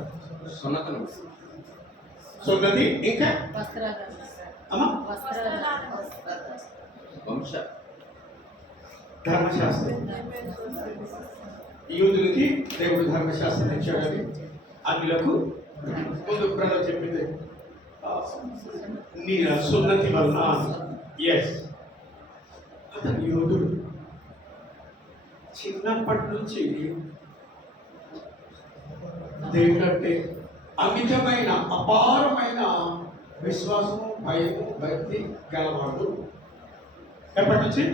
సున్నతి, ఇంకా అమ్మా ధర్మశాస్త్రం. యూదులకి దేవుడు ధర్మశాస్త్రం ఇచ్చాడని, అన్యులకు ముందు బ్రదర్ చెప్పింది నీ సున్నతి వలన. ఎస్, అతను యూదుడు. చిన్నప్పటి నుంచి దేవుడు అంటే అమితమైన అపారమైన విశ్వాసము, భయము, భక్తి గలవాడు. ఎప్పటి నుంచి?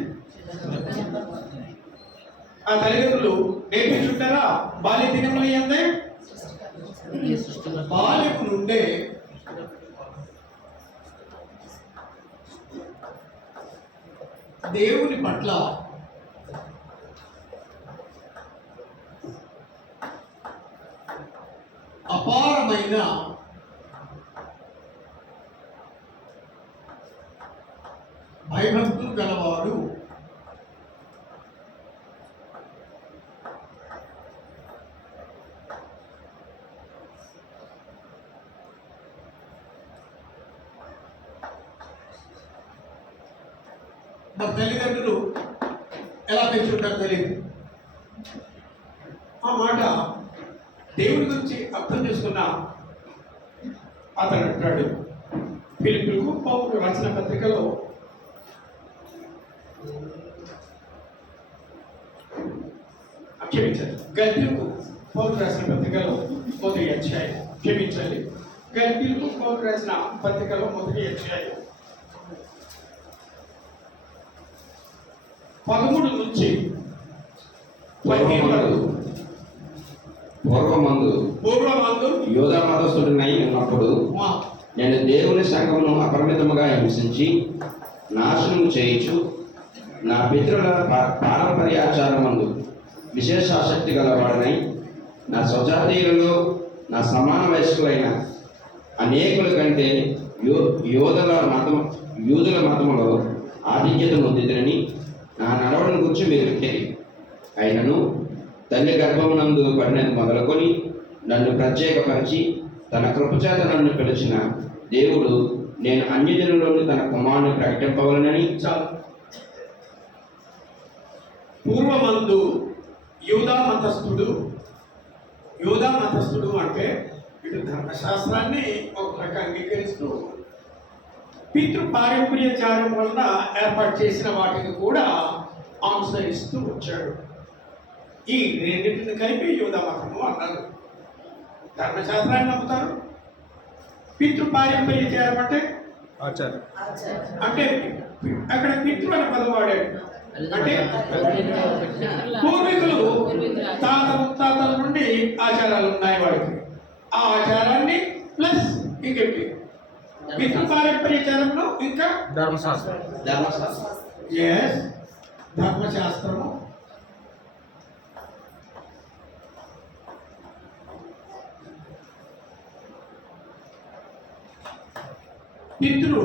ఆ తల్లిదండ్రులు నేర్పించుంటారా? బాల్య దినములు ఏందే బాల్యము నుండే దేవుని పట్ల అపారమైన భయభక్తులు గలవాడు. మరి తల్లిదండ్రులు ఎలా పెంచుంటారు తెలియదు. ఆ మాట దేవుడి గురించి అర్థం చేసుకున్న అతను అంటాడు, ఫిలిప్పీయులకు పౌలు రాసిన పత్రికలో క్షమించాలి, గల్తీయులకు పౌలు రాసిన పత్రికలో మొదటి అధ్యాయం, క్షమించాలి, గల్తీయులకు పౌలు రాసిన పత్రికలో మొదటి అధ్యాయం 13 నుంచి 15 వరకు. పూర్వమందు యోధా మతస్థుడినై ఉన్నప్పుడు నేను దేవుని సంఘమును అపరిమితముగా హింసించి నాశనం చేయించు నా పితరుల పారంపర్యాచారమందు విశేష ఆసక్తి గలవాడనై నా స్వజాతీయులలో నా సమాన వయస్కులైన అనేకుల కంటే యూదుల మతములో ఆధిక్యత నొందిదని నా నడవడిని గురించి మీరు వింటేది. అయినను తల్లి గర్భమునందు పడినది మొదలుకొని నన్ను ప్రత్యేకపరిచి తన కృపచేత నన్ను పిలిచిన దేవుడు నేను అన్యజనులను తన కుమారుని ప్రకటింపవలనని. చాలు. పూర్వమందు యూదా మతస్థుడు అంటే ఇటు ధర్మశాస్త్రాన్ని ఒక రకంగా అంగీకరిస్తూ పితృ పారంపర్యచారం వలన ఏర్పాటు చేసిన వాటిని కూడా అనుసరిస్తూ వచ్చాడు. ఈ రెండింటిని కలిపి యూదా మతము అన్నారు. ధర్మశాస్త్రాన్ని నమ్ముతారు. పితృ పారంపర్యచారం అంటే అంటే అక్కడ పితృ అనే పదం వాడాడు. అంటే పూర్వీకులు తాత ముత్తాతల నుండి ఆచారాలు ఉన్నాయి వాడికి. ఆ ఆచారాన్ని ప్లస్ ఇంకేంటి పితృ పారంపర్యచారంలో ఇంకా ధర్మశాస్త్రము. పితృ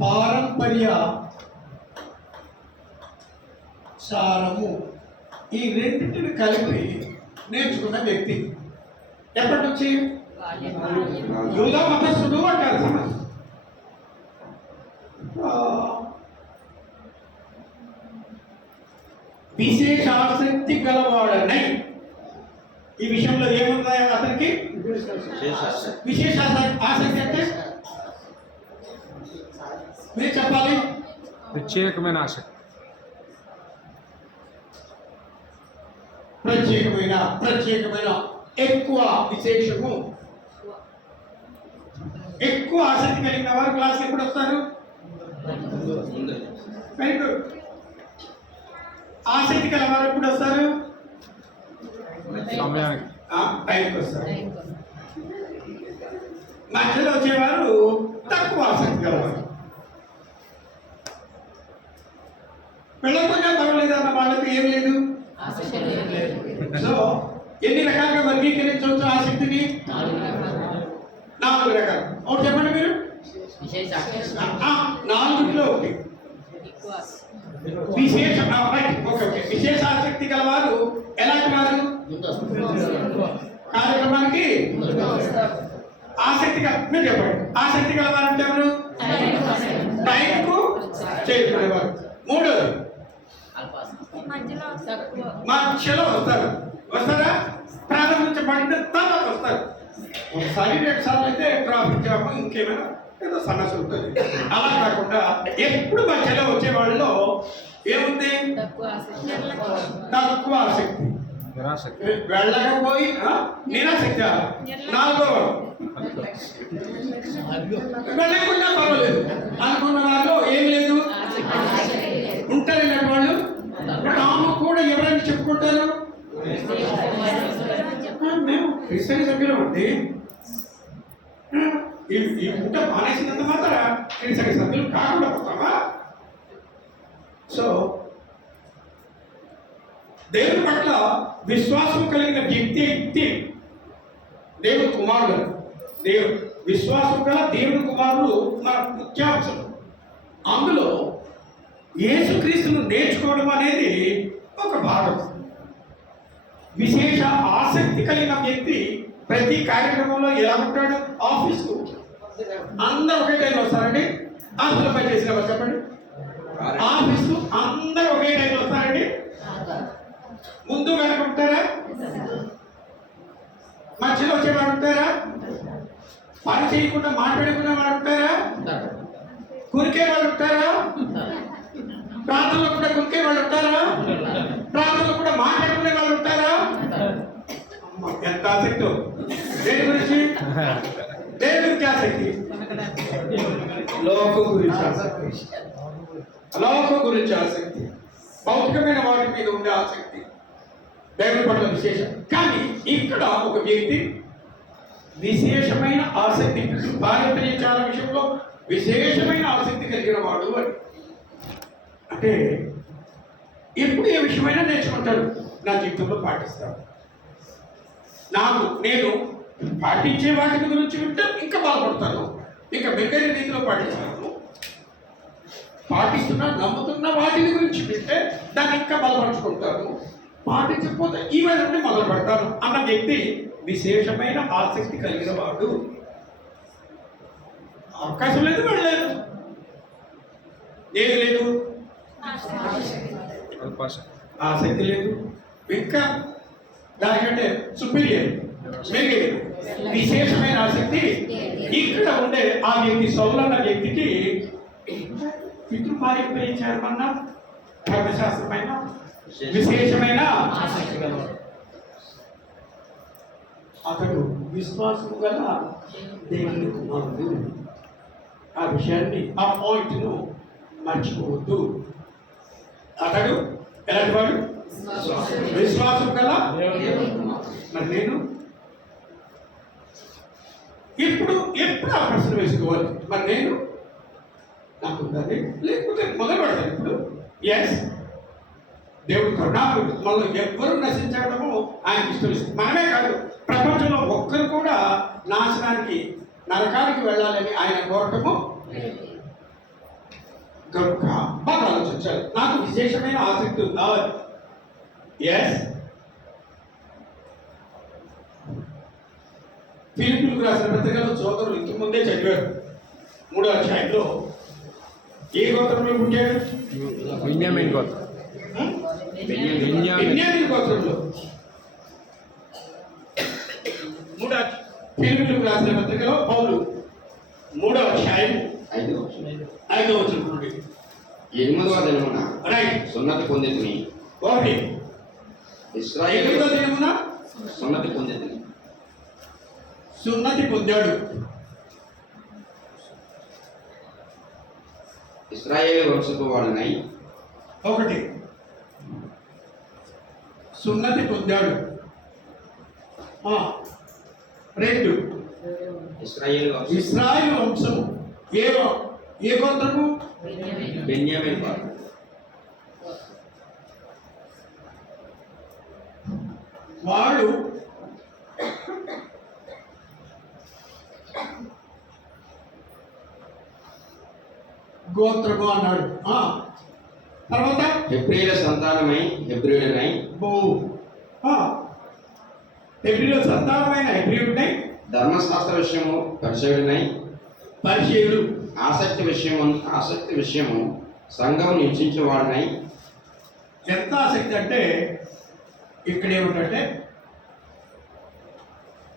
పారంపర్య సారము ఈ రెండింటిని కలిపి నేర్చుకున్న వ్యక్తి. ఎప్పటి నుంచి? యూదా మతస్థుడు అంటారు. విశేష ఆసక్తి గలవాడనై, ఈ విషయంలో ఏముందా అతనికి? విశేష ఆసక్తి అంటే మీరు చెప్పాలి. ప్రత్యేకమైన ఆసక్తి. ప్రత్యేకమైన ఎక్కువ విశేషము, ఎక్కువ ఆసక్తి కలిగిన వారు క్లాస్ ఎప్పుడు వస్తారు? Very good. ఆసక్తి గల వారు ఎప్పుడు వస్తారు? టైంకి వస్తారు. మధ్యలో వచ్చేవారు తక్కువ ఆసక్తి గలవారు. వెళ్ళకుండా పర్వాలేదు అన్న వాళ్ళకి ఏం లేదు. సో ఎన్ని రకాలుగా వర్గీకరించవచ్చు ఆసక్తిని? 4 రకాలు. ఒకటి చెప్పండి మీరు. 4లో ఒకటి విశేష. ఓకే. విశేష ఆసక్తి గలవారు ఎలాంటి వారు? కార్యక్రమానికి ఆసక్తిగా. మీరు చెప్పండి. ఆసక్తి గలవారు అంటే ఎవరు? టైంకు చేరుకునేవారు. 3వది మధ్యలో వస్తారా? ప్రారంభించబడిన తర్వాత వస్తారు. ఒకసారి 2 సార్లు అయితే ట్రాఫిక్ జామ్ ఇంకేమైనా ఏదో సమస్య ఉంటుంది. అలా కాకుండా ఎప్పుడు మధ్యలో వచ్చే వాళ్ళలో ఏముంది? తక్కువ ఆసక్తి. వెళ్ళకపోయి నిరాసక్తి. 4వ వెళ్ళకుండా పర్వాలేదు అనుకున్న వారిలో ఏం లేదు. ఉంటారు ఇలాంటి వాళ్ళు. తాము కూడా ఎవరైనా చెప్పుకుంటారు, మేము క్రిస్టియన్ సభ్యులు అండి. ఈ పుట్ట మానేసినంత మాత్రం క్రిస్టియన్ సభ్యులు కాకుండా పోతామా? సో దేవుని పట్ల విశ్వాసం కలిగిన వ్యక్తి దేవుని కుమారుడు. దేవుడు విశ్వాసం గల దేవుని కుమారుడు మన ముఖ్యాంశం. అందులో యేసుక్రీస్తును నేర్చుకోవడం అనేది ఒక భాగం. విశేష ఆసక్తి కలిగిన వ్యక్తి ప్రతి కార్యక్రమంలో ఎలా ఉంటాడు? ఆఫీస్కు అందరూ ఒకే టైంలో వస్తారండి. ఆఫీసులో పని చేసిన వాళ్ళు చెప్పండి. ఆఫీస్కు అందరూ ఒకే టైంలో వస్తారండి. ముందు వెనక ఉంటారా? మధ్యలో వచ్చేవాడు ఉంటారా? పని చేయకుండా మాట్లాడుకునే వాడు ఉంటారా? కురికే వాళ్ళు ఉంటారా? ప్రాంతంలో కూడా కురికే వాళ్ళు ఉంటారా? ప్రాంతంలో కూడా మాట్లాడుకునే వాళ్ళు ఉంటారా? ఎంత ఆసక్తి దేని గురించి? దేని గురించి ఆసక్తి? లోకం గురించి ఆసక్తి, లోకం గురించి ఆసక్తి, భౌతికమైన వాటి మీద ఉండే ఆసక్తి, దేవుని పట్ల విశేషం. కానీ ఇక్కడ ఒక వ్యక్తి విశేషమైన ఆసక్తి, పారంపర్యాల విషయంలో విశేషమైన ఆసక్తి కలిగిన వాడు అని. అంటే ఎప్పుడు ఏ విషయమైనా నేర్చుకుంటాడు, నా జీవితంలో పాటిస్తాడు. నేను పాటించే వాటి గురించి వింటే ఇంకా బాధపడతాను, ఇంకా మెరుగైన రీతిలో పాటిస్తాను. పాటిస్తున్నా నమ్ముతున్న వాటిని గురించి వింటే దాన్ని ఇంకా బలపరుచుకుంటాను. పాటించకపోతే ఈవేళ నుండి మొదలు పెడతాను అన్న వ్యక్తి విశేషమైన ఆసక్తి కలిగిన వాడు. అవకాశం లేదు, వెళ్ళలేదు, ఏది లేదు, ఆసక్తి లేదు, ఇంకా దానికంటే సుపీరియర్ మెరుగైన విశేషమైన ఆసక్తి ఇక్కడ ఉండే ఆ వ్యక్తి. సౌలన్న వ్యక్తికి పితృపారంపర్యమన్నా ధర్మశాస్త్రమైన విశేషమైన అతడు విశ్వాసము గల దేవుని కుమారుడు. ఆ విషయాన్ని, ఆ పాయింట్ను మర్చిపోవద్దు. అతడు ఎలాంటి వాడు? విశ్వాసం గల. మరి నేను ఎప్పుడు ఆ ప్రశ్న వేసుకోవాలి. మరి నేను నాకు ఉందండి, లేకపోతే మొదలు పెడతాను. ఇప్పుడు ఎస్, దేవుడు కరుణామయుడు, మనలో ఎవ్వరూ నశించడము ఆయనకి ఇష్టం. మనమే కాదు, ప్రపంచంలో ఒక్కరు కూడా నాశనానికి, నరకానికి వెళ్ళాలని ఆయన కోరటము కనుక బాగా ఆలోచించాలి. నాకు విశేషమైన ఆసక్తి ఉందా? ఎస్. ఫిలిప్పీయులకు రాసిన పత్రికలో సోదరులు ఇంతకు ముందే చదివారు. 3వ అధ్యాయంలో ఏ గోత్రంలో పుట్టాడు? బెన్యామీన్ గోత్రం. బెన్యామీన్ గోత్రంలో. ఫిలిప్పీయులకు రాసిన పత్రికలో పౌలు 3వ అధ్యాయం 5వ వచనం నుండి 8వ దినమున రైట్ సున్నతి పొందితిని. ఒకటి ఇశ్రాయేలు 8వ దినమున సున్నతి పొందితిని. సున్నతి పొందాడు. ఇశ్రాయేలు వంశపు వాడనై. ఒకటి సున్నతి పొందాడు. 2 ఇశ్రాయేలు వంశము. ఏ గోత్రము? బెన్యామీన్ వాడు. వాడు గోత్రము అన్నాడు. తర్వాత హెబ్రీయుల సంతానమై హెబ్రీయుడనై. హెబ్రీయుల సంతానమైన హెబ్రీయుడనై. ధర్మశాస్త్ర విషయము పరిచయుడు. ఆసక్తి విషయము సంఘం నివసించేవాడనై. ఎంత ఆసక్తి అంటే ఇక్కడ ఏమిటంటే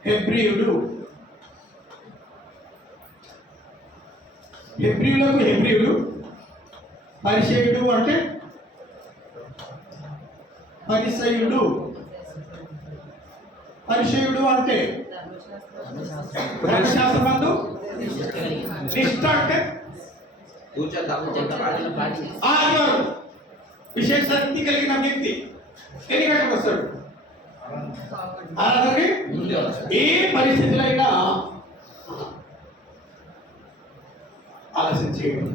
హెబ్రీయుడు, హెబ్రీయులకు హెబ్రీయుడు. పరిచయుడు అంటే పరిసయుడు. పరిచయుడు అంటే ధర్మశాస్త్రమందు నిష్ఠ అంటే ఆదివారం విశేష శక్తి కలిగిన వ్యక్తి ఎన్ని గంటలకు వస్తాడు? అలాగే ఏ పరిస్థితులు అయినా ఆలస్యం చేయడం,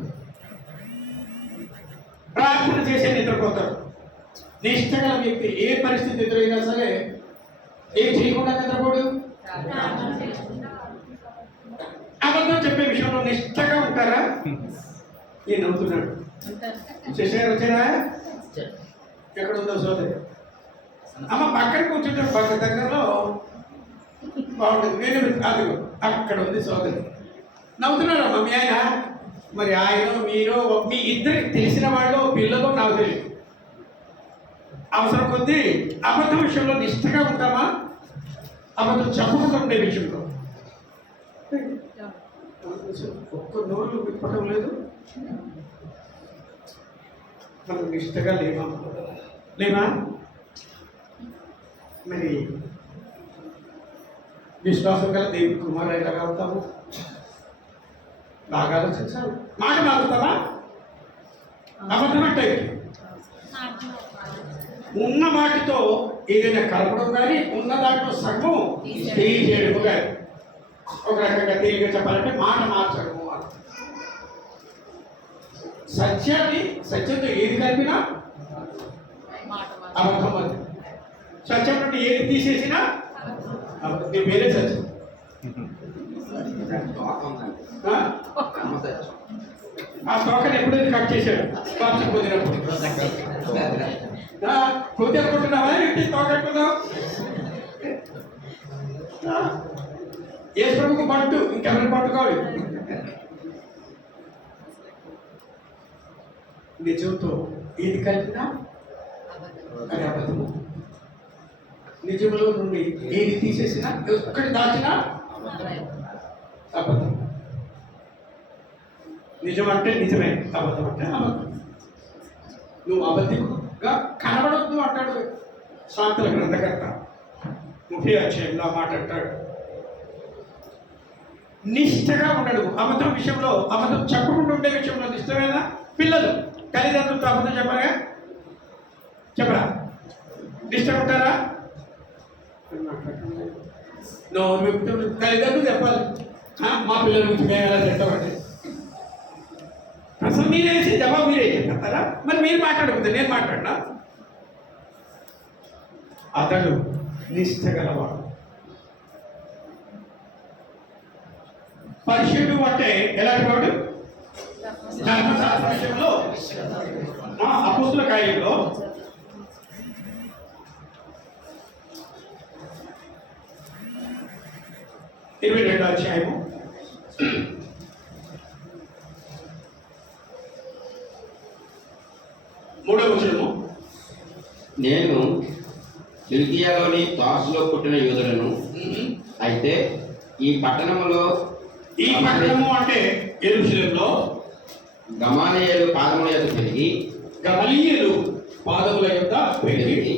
ప్రార్థన చేసే నిద్రపోతాడు. నిష్ఠగల వ్యక్తి ఏ పరిస్థితి ఎదురైనా సరే ఏం చేయకుండా నిద్రపోడు. అబద్ధం చెప్పే విషయంలో నిష్ఠగా ఉంటారా? ఈయన నవ్వుతున్నాడు. శశిగారు వచ్చారా? ఎక్కడ ఉందో సోదరి అమ్మ పక్కన కూర్చుంటే పక్క దగ్గరలో బాగుంటుంది. నేను అదిగో అక్కడ ఉంది సోదరి. నవ్వుతున్నారమ్మా మీ ఆయన. మరి ఆయన మీరు మీ ఇద్దరికి తెలిసిన వాళ్ళు పిల్లలు నాకు తెలియదు. అవసరం కొద్దీ అబద్ధం విషయంలో నిష్ఠగా ఉంటామా? అబద్ధం చెప్పకుండా ఉండే విషయంలో ఒక్క నోరు విప్పడం లేదు. మనం నిష్ఠగా లేమా? మరి విశ్వాసం గల దేవుడి కుమారుడు ఎలాగా అవుతాము? బాగా ఆలోచించాలి. మాట మారుతావా? అబద్ధం అంటే ఉన్న వాటితో ఏదైనా కలపడం కానీ ఉన్న దాంట్లో సగం తెలియజేయడము కానీ, ఒక రకంగా తేలిగా చెప్పాలంటే మాట మార్చడము. సత్యంతో ఏది కలిపినా అబద్ధం. అది సత్యం నుండి ఏది తీసేసినా అబద్ధం. వేరే సత్యం. ఆ తోకని ఎప్పుడైతే కట్ చేశాడు పాపం కుదిరినప్పుడు కొద్ది అనుకుంటున్నావా? ఏంటి తోకట్టున్నావు? ఏ ప్రభుకు పట్టు, ఇంకెవరిని పట్టుకోవాలి. నిజంతో ఏది కలిపినా అది అబద్ధము. నిజంలో నుండి ఏది తీసేసినా, ఒక్కటి దాచినా అబద్ధం. నిజం అంటే నిజమే, అబద్ధం అంటే అబద్ధం. నువ్వు అబద్ధికుగా కనబడొద్దు అంటాడు శాంతుల గ్రంథకర్త. 30వ అధ్యాయంలో ఆ మాట అంటాడు. నిష్ఠగా ఉండడు. అబద్ధం విషయంలో, అబద్ధం చెప్పకుండా ఉండే విషయంలో నిష్ఠమేనా? పిల్లలు తల్లిదండ్రులతో అబద్ధం చెప్పరా? నిష్ఠ ఉంటారా? తల్లిదండ్రులు చెప్పాలి, మా పిల్లల గురించి మేము ఎలా చెప్తామంటే అసలు మీరేసి జవాబు మీరే చెప్తారా? మరి మీరు మాట్లాడకపోతే నేను మాట్లాడినా? అతడు నిష్ఠ గలవాడు. పరిశుద్ధుడు అంటే ఎలాంటి వాడు? ధర్మశాస్త్ర విషయంలో అపోస్తుల కార్యంలో 22వ అధ్యాయము 3వ వచనము. నేను కిల్కియాలోని తార్సులో పుట్టిన యూదులను, అయితే ఈ పట్టణము అంటే యెరూషలేములో గమాలియేలు పాదముల యొద్ద పెరిగి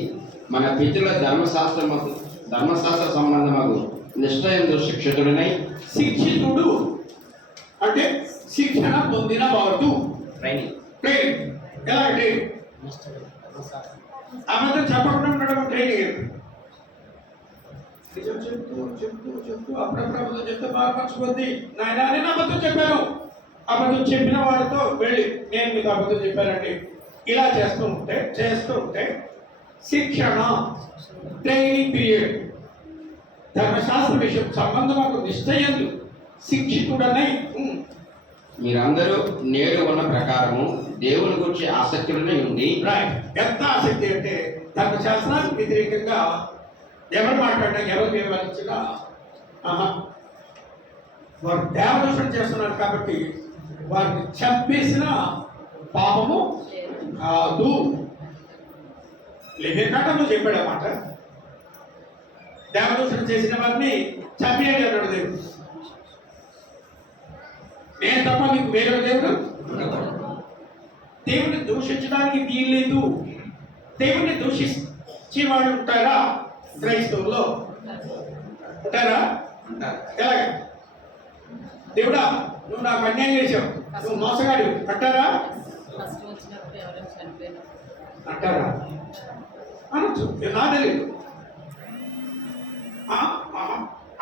మన పితరుల ధర్మశాస్త్ర సంబంధము నిష్ఠయందు శిక్షితుడు అంటే శిక్షణ పొందిన వాడు. ట్రైనింగ్ ఎలా? ట్రైనింగ్ అబద్ధం చెప్పకుండా ఉండడం ట్రైనింగ్. నిజం చెప్తూ అప్పుడప్పుడు అబద్ధం చెప్తే బాధపరచుకుంది. నాయన నేను అబద్ధం చెప్పాను. అబద్ధం చెప్పిన వాడితో వెళ్ళి నేను మీకు అబద్ధం చెప్పానండి ఇలా చేస్తూ ఉంటే శిక్షణ, ట్రైనింగ్ పీరియడ్, ధర్మశాస్త్ర విషయం సంబంధం నిశ్చయందు శిక్షితుడనై మీరందరూ నేడు ఉన్న ప్రకారము దేవుని గురించి ఆసక్తులనే ఉండి. ఎంత ఆసక్తి అంటే ధర్మశాస్త్రానికి వ్యతిరేకంగా ఎవరు మాట్లాడినా, ఎవరు వివరించినా వారు దేవదూషణ చేస్తున్నారు కాబట్టి వారిని చంపేసిన పాపము కాదు. లేఖాటంలో చెప్పాడు అన్నమాట. దేవదూషణ చేసిన వారిని చంపేయండి అన్నాడు దేవుడు. నేను తప్ప మీకు వేరే దేవుడు? దేవుడిని దూషించడానికి వీల్లేదు. దేవుడిని దూషించేవాళ్ళు ఉంటారా? క్రైస్తవుల్లో ఉంటారా? ఎలాగ? దేవుడా నువ్వు నాకు అన్యాయం చేసావు, నువ్వు మోసగాడు అంటారా? అంటారా? అనొచ్చు, నా తెలియదు.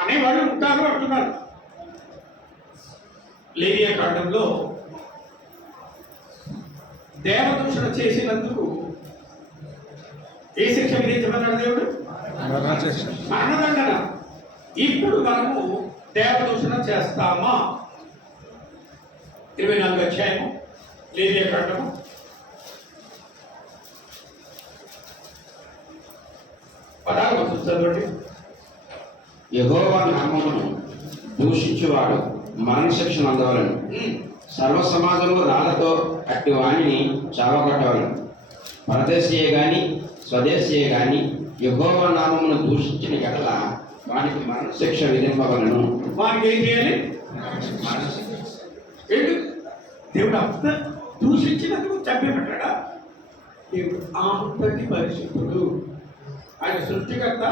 అనేవాళ్ళు ఉంటారు అంటున్నారు. లేవియా కాండంలో దేవదూషణ చేసినందుకు ఏ శిక్ష విధించమన్నాడు దేవుడు? మరణదండన. ఇప్పుడు మనము దేవదూషణ చేస్తామా? 24వ అధ్యాయము లేవియా కాండము 16వ వచనం చదవండి. యెహోవా నామమును దూషించువాడు మరణశిక్ష అందవలను. సర్వ సమాజంలో రాళ్లతో అట్టి వాణిని చావగొట్టవలను. పరదేశీయే గాని స్వదేశీయే గాని యెహోవా నామమును దూషించిన ఎడల వానికి మరణశిక్ష విధింపవలను. వానికి ఏం చేయాలి? దేవుడు అంత దూషించినందుకు చంపేపెట్టాడా? దేవుడు అంతటి పరిశుద్ధుడు. ఆయన సృష్టికర్త,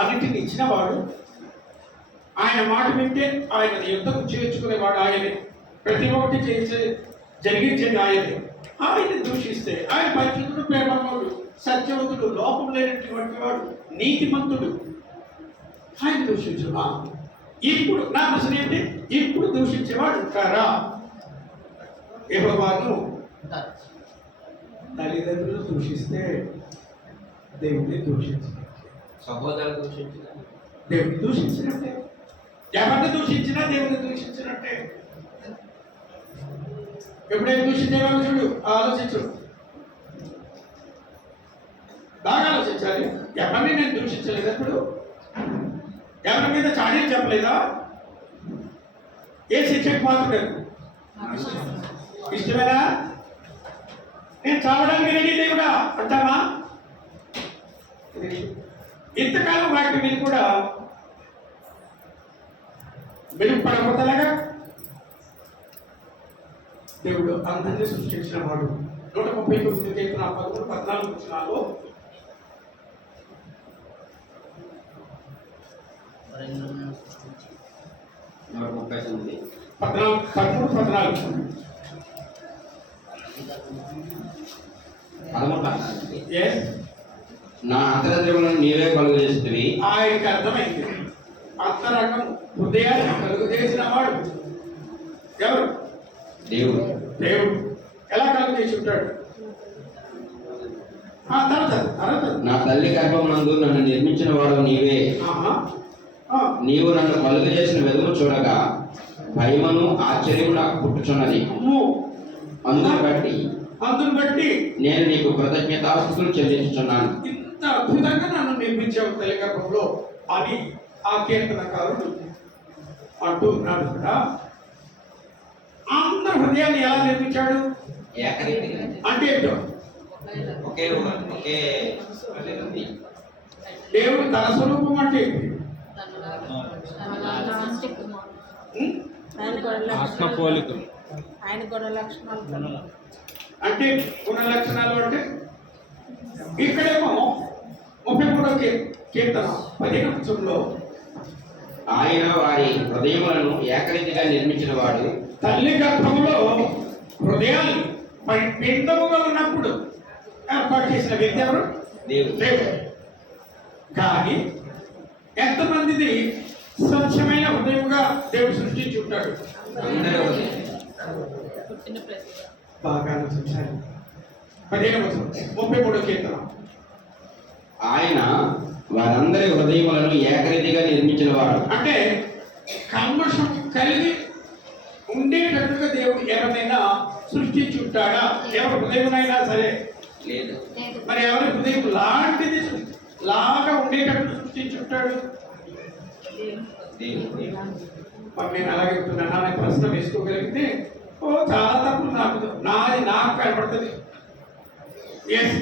అన్నిటిని ఇచ్చినవాడు. ఆయన మాట వింటే ఆయన యుద్ధం చేర్చుకునేవాడు ఆయనే. ప్రతి ఒక్కటి చేసే జరిగించేది ఆయనే. ఆయన్ని దూషిస్తే ఆయన పరిశుద్ధుడు, ప్రేమమయుడు, సత్యవంతుడు, లోపం లేనటువంటి వాడు, నీతిమంతుడు. ఆయన దూషించుమా? ఇప్పుడు నా ప్రశ్న ఏంటి? ఇప్పుడు దూషించేవాడు ఉంటారా? యెహోవాను తల్లిదండ్రులు దూషిస్తే దేవుడిని దూషించినట్టే. సహోదరులు దూషించిన దేవుడిని దూషించినట్టే. ఎవరిని దూషించినా దేవుడిని దూషించినట్టే. ఎప్పుడైనా దూషించేవాళ్ళు చూడు, ఆలోచించు, బాగా ఆలోచించాలి. ఎవరిని నేను దూషించలేదు. ఎప్పుడు ఎవరి మీద చాడీలు చెప్పలేదా? ఏ శిక్షకు పాత్రుడు? ఇష్టమేనా? నేను చావడానికి రెడీ దేవుడా అంటావా? ఇంతకాలం వాటి మీద కూడా వెలుపడకూడదలాగా దేవుడు అందరినీ సృష్టించిన వాడు. 139 కీర్తన 13, 14 వచనాల్లో 139 13, 14 Yes. నా అంతరంగములను నీవే కలుగు చేస్తుంది. ఆయనకి అర్థమైంది. అంతరంగం హృదయాన్ని కలుగు చేసిన వాడు ఎవరు? దేవుడు. దేవుడు. ఎలా కలుగు చేసి ఉంటాడు? తర్వాత నా తల్లి గర్భమునందు నన్ను నిర్మించిన వాడు నీవే. నీవు నన్ను కలుగు చేసిన వెలుగు చూడగా భయమును ఆశ్చర్యము నాకు పుట్టుచున్నది. అందును బట్టి నేను నీకు కృతజ్ఞతాస్తుతులు చెల్లించుచున్నాను. ఇంత అద్భుతంగా నన్ను నిర్మించావు తల్లి గర్భంలో అని ఆ కీర్తనకారుడు అంటూ ఉన్నాడు కదా. అందరి హృదయాన్ని ఎలా నిర్మించాడు అంటే ఏంటో? దేవుడు తన స్వరూపం అంటే ఆత్మ పోలికలు, ఆయన గుణ లక్షణాలు అంటే గుణ లక్షణాలు అంటే ఇక్కడేమో 33వ కీర్తన 15వ వచనంలో ఆయన వారి హృదయములను ఏకరీతిగా నిర్మించిన వాడు. తల్లి గర్భంలో హృదయాన్ని పిండముగా ఉన్నప్పుడు ఏర్పాటు చేసిన వ్యక్తి ఎవరు? దేవుడు. కానీ ఎంతమందిది స్వచ్ఛమైన హృదయముగా దేవుడు సృష్టించి ఉంటాడు? బాగా ఆలోచించాలి. 15వ వచనం 33వ కీర్తన. ఆయన వారందరి హృదయములను ఏకరీతిగా నిర్మించిన వాడు. అంటే కల్మషం కలిగి ఉండేటట్టుగా దేవుడు ఎవరినైనా సృష్టించి ఉంటాడా? ఎవరి హృదయమైనా సరే లేదు. మరి ఎవరి హృదయం లాంటిది లాగా ఉండేటట్టు సృష్టించి ఉంటాడు? మరి నేను అలాగే చెప్తున్నాను. నాకు ప్రశ్న వేసుకోగలిగితే చాలా తప్పులు నాకు కనపడుతుంది. ఎస్,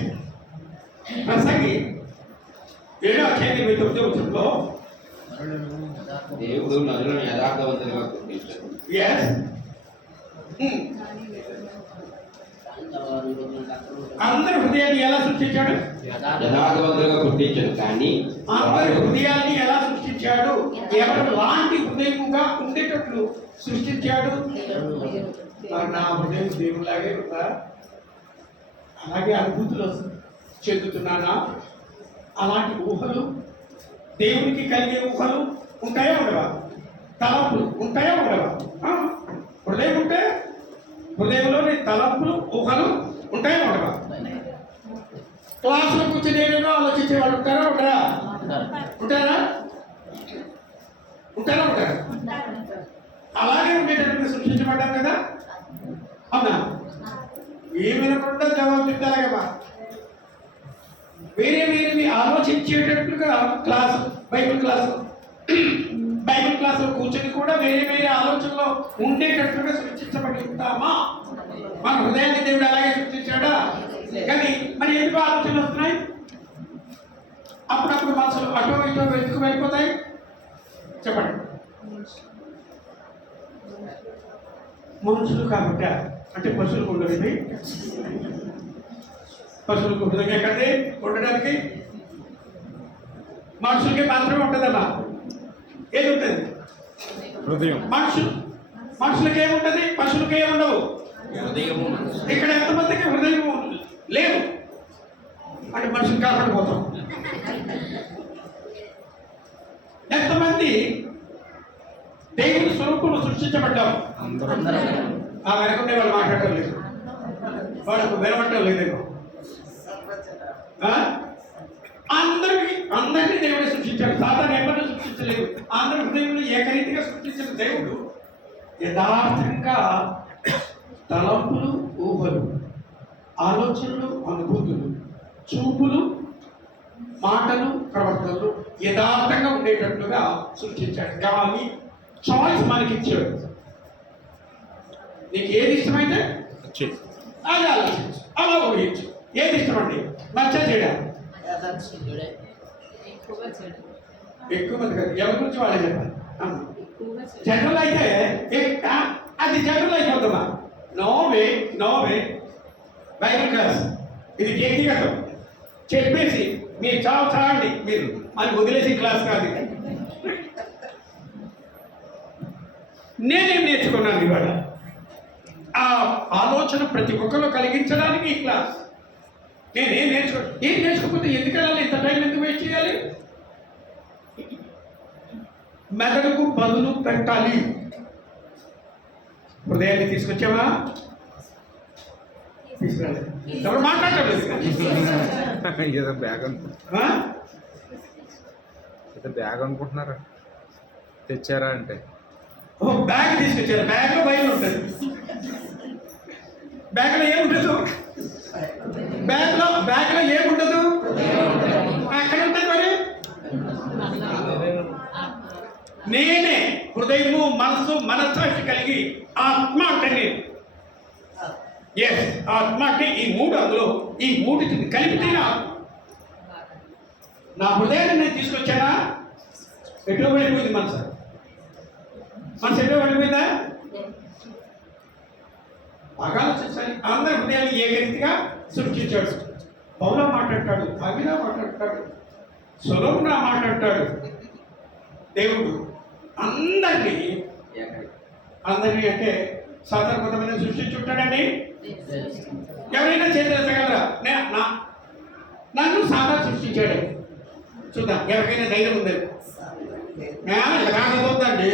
ప్రసంగి 7వ అధ్యాయం 29వ వచనంలో దేవుడు నదులను యథార్థవంతులుగా పుట్టించాడు. ఎస్, అందరి హృదయాన్ని ఎలా సృష్టించాడు? యథార్థవంతులుగా పుట్టించాడు. కానీ అందరి హృదయాన్ని ఎలా సృష్టించాడు? ఎవరు లాంటి హృదయముగా ఉండేటట్లు సృష్టించాడు? మరి నా హృదయం దేవులాగే ఉందా? అలాగే అనుభూతులు చెందుతున్నానా? అలాంటి ఊహలు దేవునికి కలిగే ఊహలు ఉంటాయా ఉండవా? తలంపులు ఉంటాయా ఉండవా? హృదయం ఉంటే హృదయంలోని తలంపులు ఊహలు ఉంటాయా ఉండవా? క్లాసులో కూర్చొని ఏమేమో ఆలోచించే వాళ్ళు ఉంటారా ఉండరా? ఉంటారా? ఉంటారా ఉంటారా? అలాగే ఉండేటప్పుడు సృష్టించబడ్డాం కదా, అవునా? ఏమైనా జవాబు చెప్తారా కదా. వేరే వేరేవి ఆలోచించేటట్లుగా క్లాసు బైబిల్ క్లాసులో కూర్చొని కూడా వేరే వేరే ఆలోచనలో ఉండేటట్లుగా సృష్టించబడి ఉంటామా? మన హృదయాన్ని దేవుడు అలాగే సృష్టించాడా? కానీ మరి ఎందుకు ఆలోచనలు వస్తున్నాయి? అప్పుడప్పుడు మనసులు అటో ఇటో ఎందుకు వెళ్ళిపోతాయి చెప్పండి. మనుషులు కాబట్టి అంటే పశువులకు ఉండదు. పశువులకు హృదయం ఎక్కడిది ఉండడానికి? మనుషులకి మాత్రమే ఉంటుందమ్మా. ఏది ఉంటుంది? హృదయం. మనుషులకి ఏముంటుంది? పశువులకి ఏముండవు. ఇక్కడ ఎంతమందికి హృదయం లేదు అంటే మనుషులు కాకుండా పోతాం. ఎంతమంది దేవుని స్వరూపంలో సృష్టించబడ్డాము? ఆ వెనకుండే వాళ్ళు మాట్లాడటం లేదు, వాళ్ళకు వినబట్టం లేదేమో. అందరినీ దేవుడే సృష్టించాడు. సాధారణ ఎవరిని సృష్టించలేదు. అందరి హృదయంలో ఏకరీతిగా సృష్టించిన దేవుడు యథార్థంగా తలంపులు, ఊహలు, ఆలోచనలు, అనుభూతులు, చూపులు, మాటలు, ప్రవర్తనలు యథార్థంగా ఉండేటట్లుగా సృష్టించాడు. కానీ చాయిస్ మనకి ఇచ్చాడు. నీకు ఏది ఇష్టమైతే అది ఆలోచించు, అలా ఊహించు. ఏది ఇష్టమండి? నచ్చ చేయడం ఎక్కువ మంది కాదు, ఎవరి గురించి వాళ్ళే చెప్పాలి. జనరల్ అయితే అది జనరల్ అయిపోతుందా? నోవే బైబిల్ క్లాస్ ఇది వ్యక్తిగతం చెప్పేసి మీరు చావండి మీరు అని వదిలేసి క్లాస్ కాదు. నేనేం నేర్చుకున్నాను ఇవాళ? ఆ ఆలోచన ప్రతి ఒక్కరు కలిగించడానికి ఈ క్లాస్. ఏం నేర్చుకోకపోతే ఎందుకు వెళ్ళాలి? ఇంత టైం ఎందుకు వేస్ట్ చేయాలి? మెదడుకు పదులు పెట్టాలి. హృదయాన్ని తీసుకొచ్చావా? తీసుకురాలేదు. ఎవరు మాట్లాడలేదు. ఏదో బ్యాగ్ అనుకుంటున్నారా? తెచ్చారా అంటే బ్యాగ్ తీసుకొచ్చారు. బ్యాగ్ లో బయలు ఉంటుంది. బ్యాగ్ లో ఏముండదు. బ్యాగ్ లో ఏముండదు. ఎక్కడ ఉంటుంది మరి? నేనే హృదయము, మనసు, మనస్సాక్షి కలిగి ఆత్మ అంటే నేను. ఆత్మ అంటే ఈ మూడు, అందులో ఈ మూడిని కలిపితే నా హృదయాన్ని నేను తీసుకొచ్చానా? ఎటో వెళ్ళిపోయింది మనసు ఎటో వెళ్ళిపోయిందా? బాగా ఆలోచించాలి. అందరి హృదయాన్ని ఏకరీతిగా సృష్టించాడు. పౌలా మాట్లాడతాడు, అభిలా మాట్లాడతాడు, సొలొమోను మాట్లాడతాడు. దేవుడు అందరినీ అంటే సాధారణ కొంతమంది సృష్టించుంటాడండి. ఎవరైనా చేతగలరా? నన్ను సాధారణ సృష్టించాడు. చూద్దాం ఎవరికైనా ధైర్యం ఉంది. కాకపోతుందండి,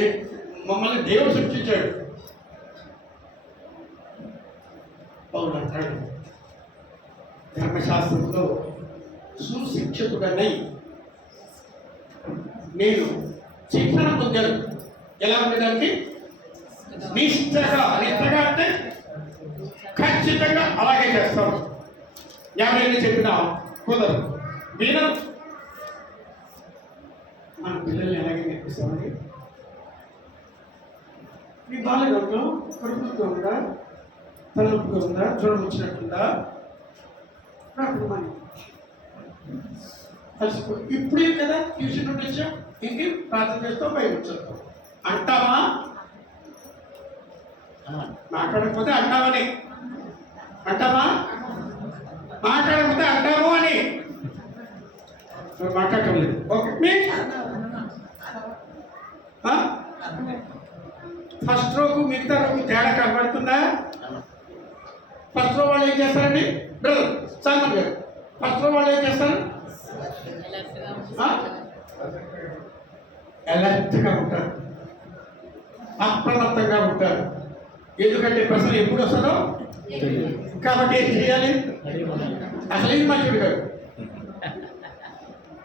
మమ్మల్ని దేవుడు సృష్టించాడు. పౌలు అంటాడు, ధర్మశాస్త్రంలో సుశిక్షితుడనై నేను శిక్షణ పొందాను. ఎలా ఉండేదానికి? నిష్ఠగా అంటే ఖచ్చితంగా అలాగే చేస్తాను. ఎవరైనా చెప్పినా కుదరదు, వినరు. మన పిల్లల్ని ఎలాగే నేర్పిస్తామండి? మీ బాల్యంలో కడుపుగా ఉందా, తలనొప్పిగా ఉందా, జ్వరం వచ్చినట్టుందా? నాకు మనీ ఇప్పుడే కదా ట్యూషన్ నుండి వచ్చాం, ఇంకే ప్రార్థన చేస్తాం, బయట వచ్చేస్తాం అంటావా? మాట్లాడకపోతే అంటావని అంటావా? మాట్లాడకపోతే అంటాము అని మాట్లాడటం లేదు. ఓకే, ఫస్ట్ రోకు మిగతా రోకు తేడా కనబడుతుందా? ఫస్ట్ రో వాళ్ళు ఏం చేస్తారండి? బ్రదర్ సాల్మన్ గారు ఫస్ట్లో వాళ్ళు ఏం చేస్తారు? అలర్ట్గా ఉంటారు, అప్రమత్తంగా ఉంటారు. ఎందుకంటే ప్రశ్న ఎప్పుడు వస్తుందో కాబట్టి ఏం చేయాలి? అసలు ఏం మంచిది కాదు,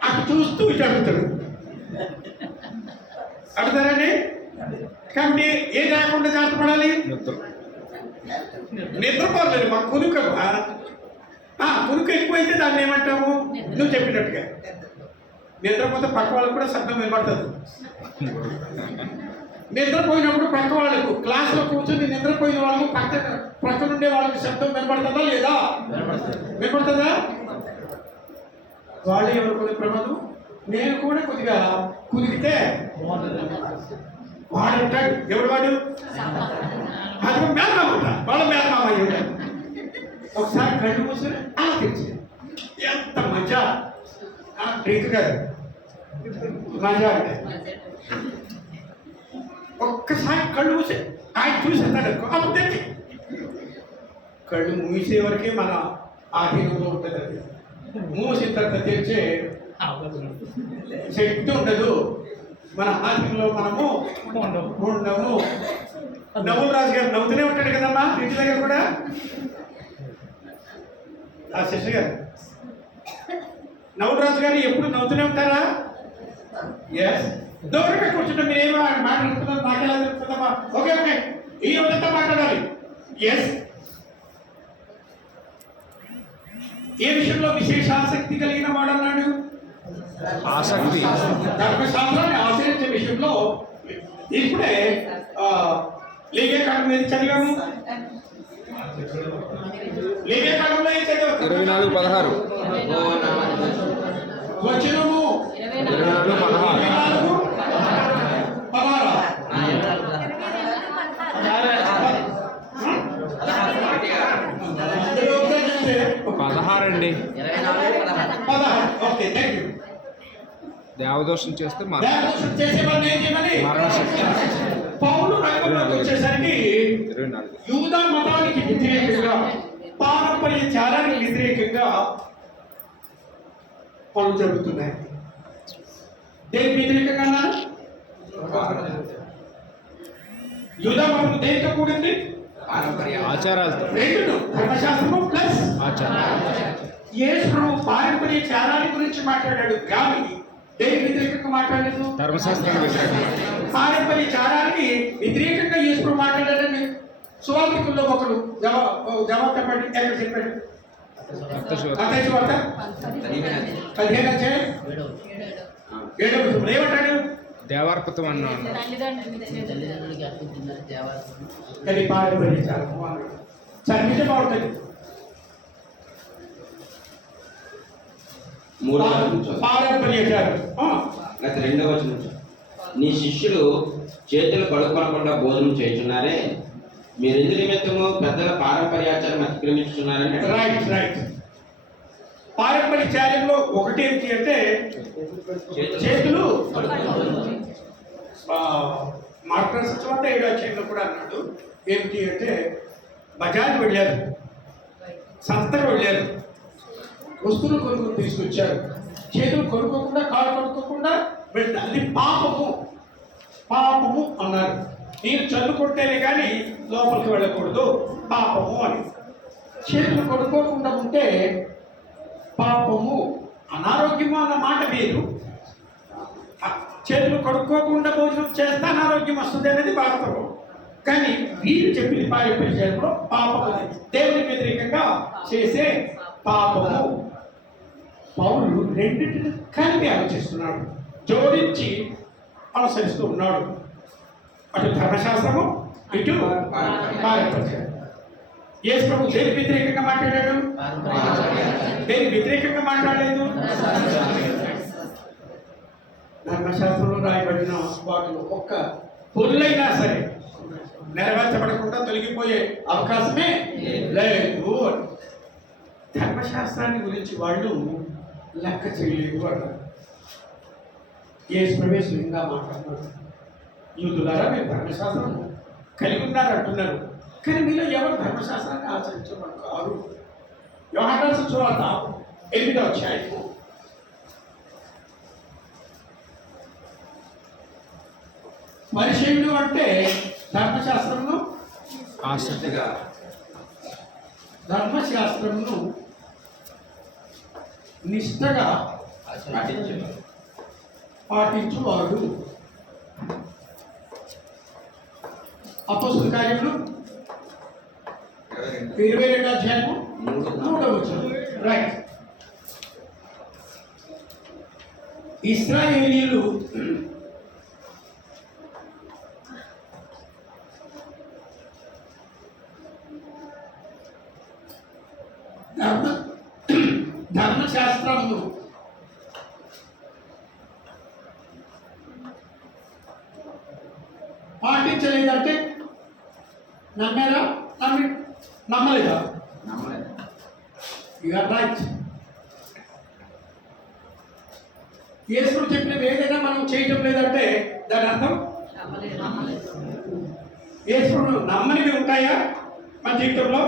అటు చూస్తూ ఇటు అడుగుతాడు. అడుగుతారండి. కాబట్టి ఏం రాకుండా జాగ్రత్త పడాలి. నిద్రపోలేదు మాకు కునుక కునుక ఎక్కువైతే దాన్ని ఏమంటాము? నువ్వు చెప్పినట్టుగా నిద్రపోతే పక్క వాళ్ళకు కూడా శబ్దం వినపడుతుంది. నిద్రపోయినప్పుడు పక్క వాళ్ళకు క్లాసులో కూర్చొని నిద్రపోయిన వాళ్ళకు పక్కన ఉండే వాళ్ళకి శబ్దం వినపడుతుందా లేదా? వినపడుతుందా? వాళ్ళు ఎవరు కొద్ది ప్రమాదం. నేను కూడా కొద్దిగా కుదిగితే వాడు ఉంటాడు. ఎవడు వాడు? అది మేనమామ. వాళ్ళ మేనమామ అయ్యి ఒకసారి కళ్ళు మూసుకుని అలా తెచ్చి ఎంత మజా డ్రింక్ కాదు మజా అంటే ఒక్కసారి కళ్ళు మూసి ఆయన చూసేస్తాడు అప్పుడు తెచ్చి కళ్ళు మూసే వరకే మన ఆధీనంలో ఉంటుంది. అది మూసిన తర్వాత తెచ్చే శక్తి ఉండదు. మన ఆధీనంలో మనము ఉండము. నవ్వుల రాజు గారు నవ్వుతూనే ఉంటాడు కదమ్మా ఇంటి దగ్గర కూడా. ఆ శశి గారు నవ్వుల రాజు గారు ఎప్పుడు నవ్వుతూనే ఉంటారా? ఎస్. దూరంగా కూర్చుంటే మీరేమో మాట్లాడుతున్నారు, నాకెలా తెలుస్తుందమ్మా? ఓకే ఓకే ఈ రోజంతా మాట్లాడాలి. ఎస్. ఏ విషయంలో విశేష ఆసక్తి కలిగిన వాడు అన్నాడు? ఆసక్తి. ధర్మశాస్త్రాన్ని ఆచరించే విషయంలో ఇప్పుడే లేఖకాండం ఏది చదివాము? లేఖకాండంలో ఏం చదివాము? 24:16. వచనము 24:16. 16 అండి. Okay thank you. దేవదోషం చేస్తే దేవదోషం చేసేవాడిని ఏం చేయమని? మరణశిక్ష. పౌలు రంగంలోకి వచ్చేసరికి 24. యూదా మతానికి వ్యతిరేకంగా, పారంపర్య చారానికి వ్యతిరేకంగా పనులు జరుగుతున్నాయి. దేనికి వ్యతిరేకంగా? యూదా మతం దేనితో కూడింది? ఆచారాలతో. రెండు, ధర్మశాస్త్రము ప్లస్ ఆచారాలు. యేసు పారంపర్య చారాల గురించి మాట్లాడాడు కానీ దేనికి వ్యతిరేకంగా మాట్లాడలేదు? ధర్మశాస్త్రానికి వ్యతిరేకంగా. పారంపర్య చారానికి వ్యతిరేకంగా యేసు మాట్లాడాడని సువార్తికుల్లో ఒకడు జవాబు చెప్పండి. ఎక్కడ చెప్పాడు? మత్తయి సువార్త 15 ఏమంటాడు? దేవార్పతం అన్నాడు. కానీ పారంపర్య చారము చదివితే బాగుంటుంది. పారంపర్య చారం 2వ వచనం. నీ శిష్యులు చేతులు కడుక్కొనకుండా భోజనం చేయుచున్నారే, మీరు ఎందు నిమిత్తము పెద్దల పారంపర్యాచారం అతిక్రమించుతున్నారని. Right right. పారంపర్య చారంలో ఒకటి ఏంటి అంటే చేతులు మార్కర్ సత్యవంత 7వ అధ్యాయంలో కూడా అన్నాడు. ఏంటి అంటే బజార్కి వెళ్ళారు, సంతకు వెళ్ళారు, వస్తువులు కొనుక్కొని తీసుకొచ్చారు. చేతులు కొనుక్కోకుండా కాళ్ళు కొనుక్కోకుండా వెళ్తారు. అది పాపము, పాపము అన్నారు. నేను చదువుకుంటేనే కానీ లోపలికి వెళ్ళకూడదు పాపము అని. చేతులు కొనుక్కోకుండా ఉంటే పాపము, అనారోగ్యము అన్న మాట వేరు. చేతులు కడుక్కోకుండా భోజనం చేస్తే అనారోగ్యం వస్తుంది అనేది వాస్తవం. కానీ వీరు చెప్పిన పారంపర్యంలో పాపము దేవుని వ్యతిరేకంగా చేసే పాపము. పౌలు రెండింటిని కలిపి ఆలోచిస్తున్నాడు, జోడించి అనుసరిస్తూ ఉన్నాడు. అటు ధర్మశాస్త్రము, ఇటు పారంపర్యం. యేసు ప్రభు దేనికి వ్యతిరేకంగా మాట్లాడాడు? దేనికి వ్యతిరేకంగా మాట్లాడలేదు? ధర్మశాస్త్రంలో రాయబడిన వాటిలో ఒక్క పొరులైనా సరే నెరవేర్చబడకుండా తొలగిపోయే అవకాశమే లేదు. ధర్మశాస్త్రాన్ని గురించి వాళ్ళు లెక్క చేయలేదు అన్నారు. యేసు ప్రభు స్వయంగా మాట్లాడుతున్నారు. యూదులారా మీరు ధర్మశాస్త్రం కలిగి ఉన్నారు అంటున్నారు, కానీ మీలో ఎవరు ధర్మశాస్త్రాన్ని ఆచరించడం కాదు. యోహాను రాసిన సువార్త 8వ అధ్యాయము పరిచయుడు అంటే ధర్మశాస్త్రమును ఆసక్తిగా ధర్మశాస్త్రమును నిష్ఠగా పాటించువాడు. అపోస్తలుల కార్యములు 22వ అధ్యాయము 3వ వచనం. రైట్. ఇశ్రాయేలీయులు ధర్మశాస్త్రమును పాటించలేదంటే నమ్మారా? నమ్మలేదా? You are right. యేసు చెప్పినవి ఏదైనా మనం చేయటం లేదంటే దాని అర్థం యేసును నమ్మనివి ఉంటాయా మన జీవితంలో?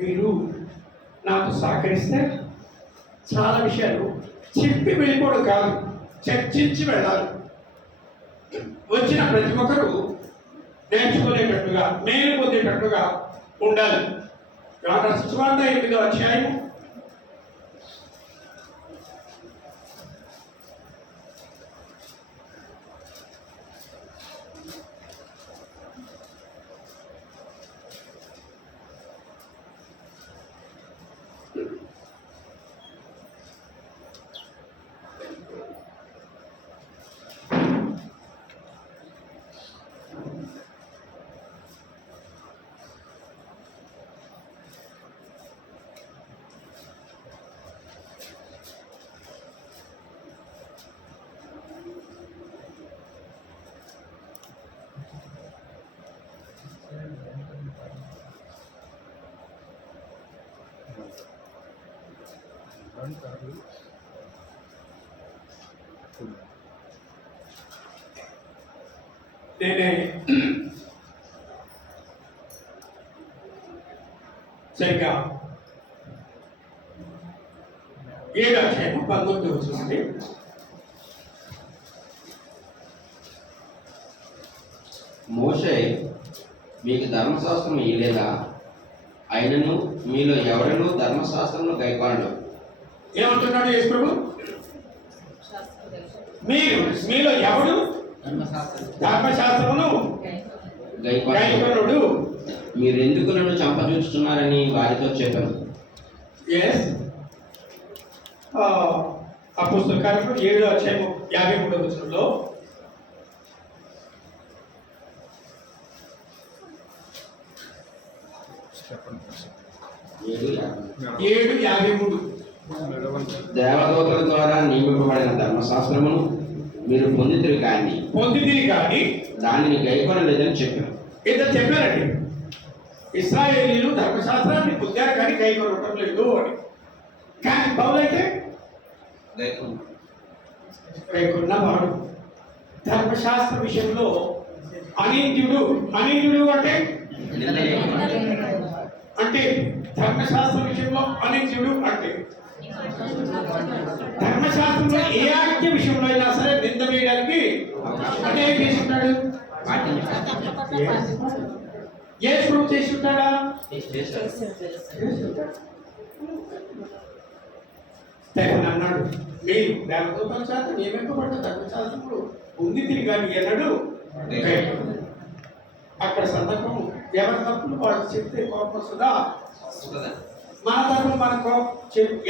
మీరు నాకు సహకరిస్తే చాలా విషయాలు చెప్పి వెళ్ళిపోవడం కాదు, చర్చించి వెళ్ళాలి. వచ్చిన ప్రతి ఒక్కరూ నేర్చుకునేటట్టుగా, మేలు పొందేటట్టుగా ఉండాలి. యోహాను సువార్త 8వ అధ్యాయము నేనే సరిగ్గా 7వ అధ్యాయము 19వ వచనం. మోషే మీకు ధర్మశాస్త్రం ఇయ్యలేదా? ఆయనను మీలో ఎవడనూ ధర్మశాస్త్రమును గైకొనడు. ఏమంటున్నాడు యేసు ప్రభు? మీలో ఎవడు ధర్మశాస్త్రమును గైకొనడు. మీరు ఎందుకు నన్ను చంపజూచుతున్నారని వారితో చెప్పాను. ఎస్. అపోస్తలుల కార్యములు 7వ అధ్యాయము 53వ వచనంలో ఏడు 53 దేవదూతల ద్వారా నియమింపబడిన ధర్మశాస్త్రమును మీరు పొందితిరి కానీ దానిని గైకొనలేదని చెప్పాను. ఇద్దరు చెప్పారండి, ఇశ్రాయేలీయులు ధర్మశాస్త్రాన్ని పొందారు కానీ గైకొనటం లేదు అని. కానీ పౌలు అయితే గైకొన్నవాడు. ధర్మశాస్త్ర విషయంలో అనింద్యుడు అంటే ధర్మశాస్త్ర విషయంలో అనింద్యుడు అంటే ధర్మశాస్త్రంలో ఏ ఆజ్ఞ విషయంలో అయినా సరే నింద వేయడానికి అంటే ఏం చేసి ఉంటాడు? ఏ ప్రూవ్ చేసి ఉంటాడా? అన్నాడు, నేను దేవదూతల చేత నియమింపబడ్డ ధర్మశాస్త్రములు ఉంది తిరిగి అన్నాడు. అక్కడ సందర్భం ఎవరి తప్పులు వాళ్ళు చెప్తే కోపం వస్తుందా? మన తప్పులు మనకు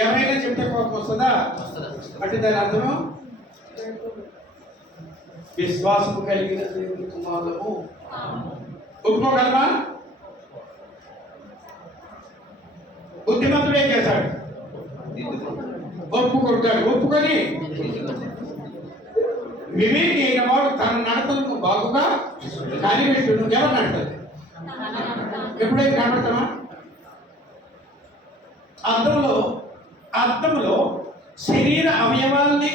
ఎవరైనా చెప్తే కోపం వస్తుందా? అంటే దాని అర్థం విశ్వాసము కలిగిన దేవుని కుమారులము. ఒప్పుకోగలమా? బుద్ధిమంతుడు ఏం చేశాడు? ఒప్పుకొని వివేకి అయిన వాడు తన నడతలను బాగుగా కనిపెట్టును. ఎవరు నడతది? ఎప్పుడైనా కనబడతామా? అర్థంలో శరీర అవయవాల్ని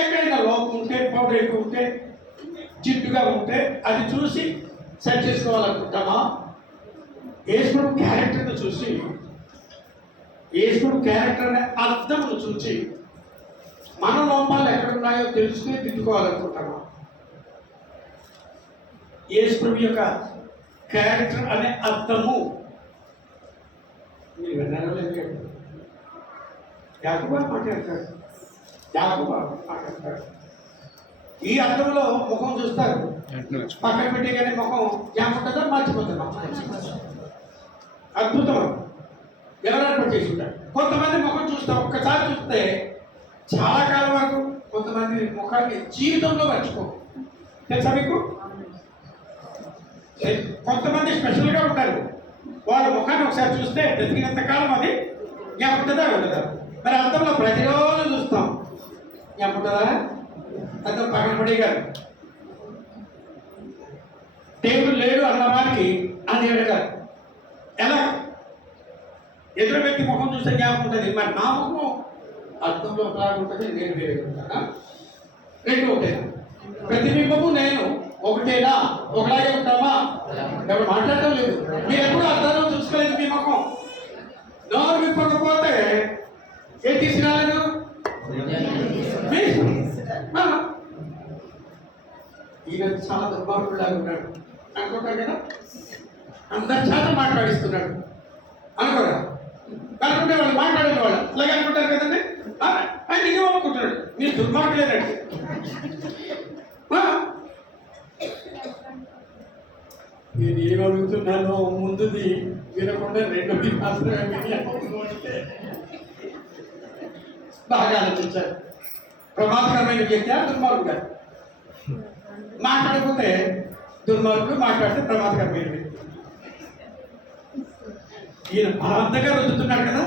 ఎక్కడైనా లోపం ఉంటే, పౌడర్ ఎక్కువ ఉంటే, జిడ్డుగా ఉంటే అది చూసి సెట్ చేసుకోవాలనుకుంటామా? యేసుప్రభు క్యారెక్టర్ని చూసి, యేసుప్రభు క్యారెక్టర్ అనే అర్థమును చూసి మన లోపాలు ఎక్కడున్నాయో తెలుసుకుని దిద్దుకోవాలనుకుంటామా? యేసుప్రభు యొక్క క్యారెక్టర్ అనే అర్థము మీరు విన్నారో లేదు? యాకోబు మాట్లాడతాడు, యాకోబు మాట్లాడతాడు. ఈ అర్థంలో ముఖం చూస్తారు, పక్కన పెట్టే కానీ ముఖం ఏముంటుందో మర్చిపోతుందా? అద్భుతం. ఎవరు ఏర్పాటు చేసి ఉంటారు? కొంతమంది ముఖం చూస్తాం, ఒక్కసారి చూస్తే చాలా కాలం వరకు కొంతమంది ముఖాన్ని జీవితంలో మర్చిపో. తెలుసా మీకు? కొంతమంది స్పెషల్గా ఉంటారు, వాళ్ళ ముఖాన్ని ఒకసారి చూస్తే బ్రతికినంత కాలం అది ఏముంటుందా ఉంటుందా? మరి అర్థంలో ప్రతిరోజు చూస్తాం, ఏముంటుందా? అర్థం పక్కన పడే గారు టేబుల్ లేడు అన్న వారికి అది అడగాలి. ఎలా? ఎదురు వ్యక్తి ముఖం చూస్తే జ్ఞాపకం ఉంటుంది, మరి నా ముఖం అర్థంలో ఒకలాగా ఉంటుంది, నేను వేరే ఉంటానా? రెండు ఒకటేనా? ప్రతిబింబము నేను ఒకటేనా? ఒకలాగే ఉంటామా? ఎవరు మాట్లాడటం లేదు. మీరు ఎప్పుడు అర్థంలో చూసుకోలేదు మీ ముఖం. నోరు విప్పకపోతే ఏం తీసుకురాలేదు? ఈయన చాలా దుర్మార్గులాగా ఉన్నాడు అనుకుంటారు కదా, అందరి చేత మాట్లాడిస్తున్నాడు అనుకోరా? అనుకుంటే వాళ్ళు మాట్లాడిన వాళ్ళు అలాగే అనుకుంటారు కదండి. ఆయన నిజం అనుకుంటున్నాడు, మీరు దుర్మార్గులేనండి. నేను ఏమడుగుతున్నానో ముందుది వినకుండా రెండోది మాత్రమే బాగా ఆలోచించారు. ప్రమాదకరమైన వ్యక్తి దుర్మార్గుడు. మాట్లాడకపోతే దుర్మార్గుడు, మాట్లాడితే ప్రమాదకరమైన వ్యక్తి. ఈయన బలవంతంగా రుద్దుతున్నాడు కదా,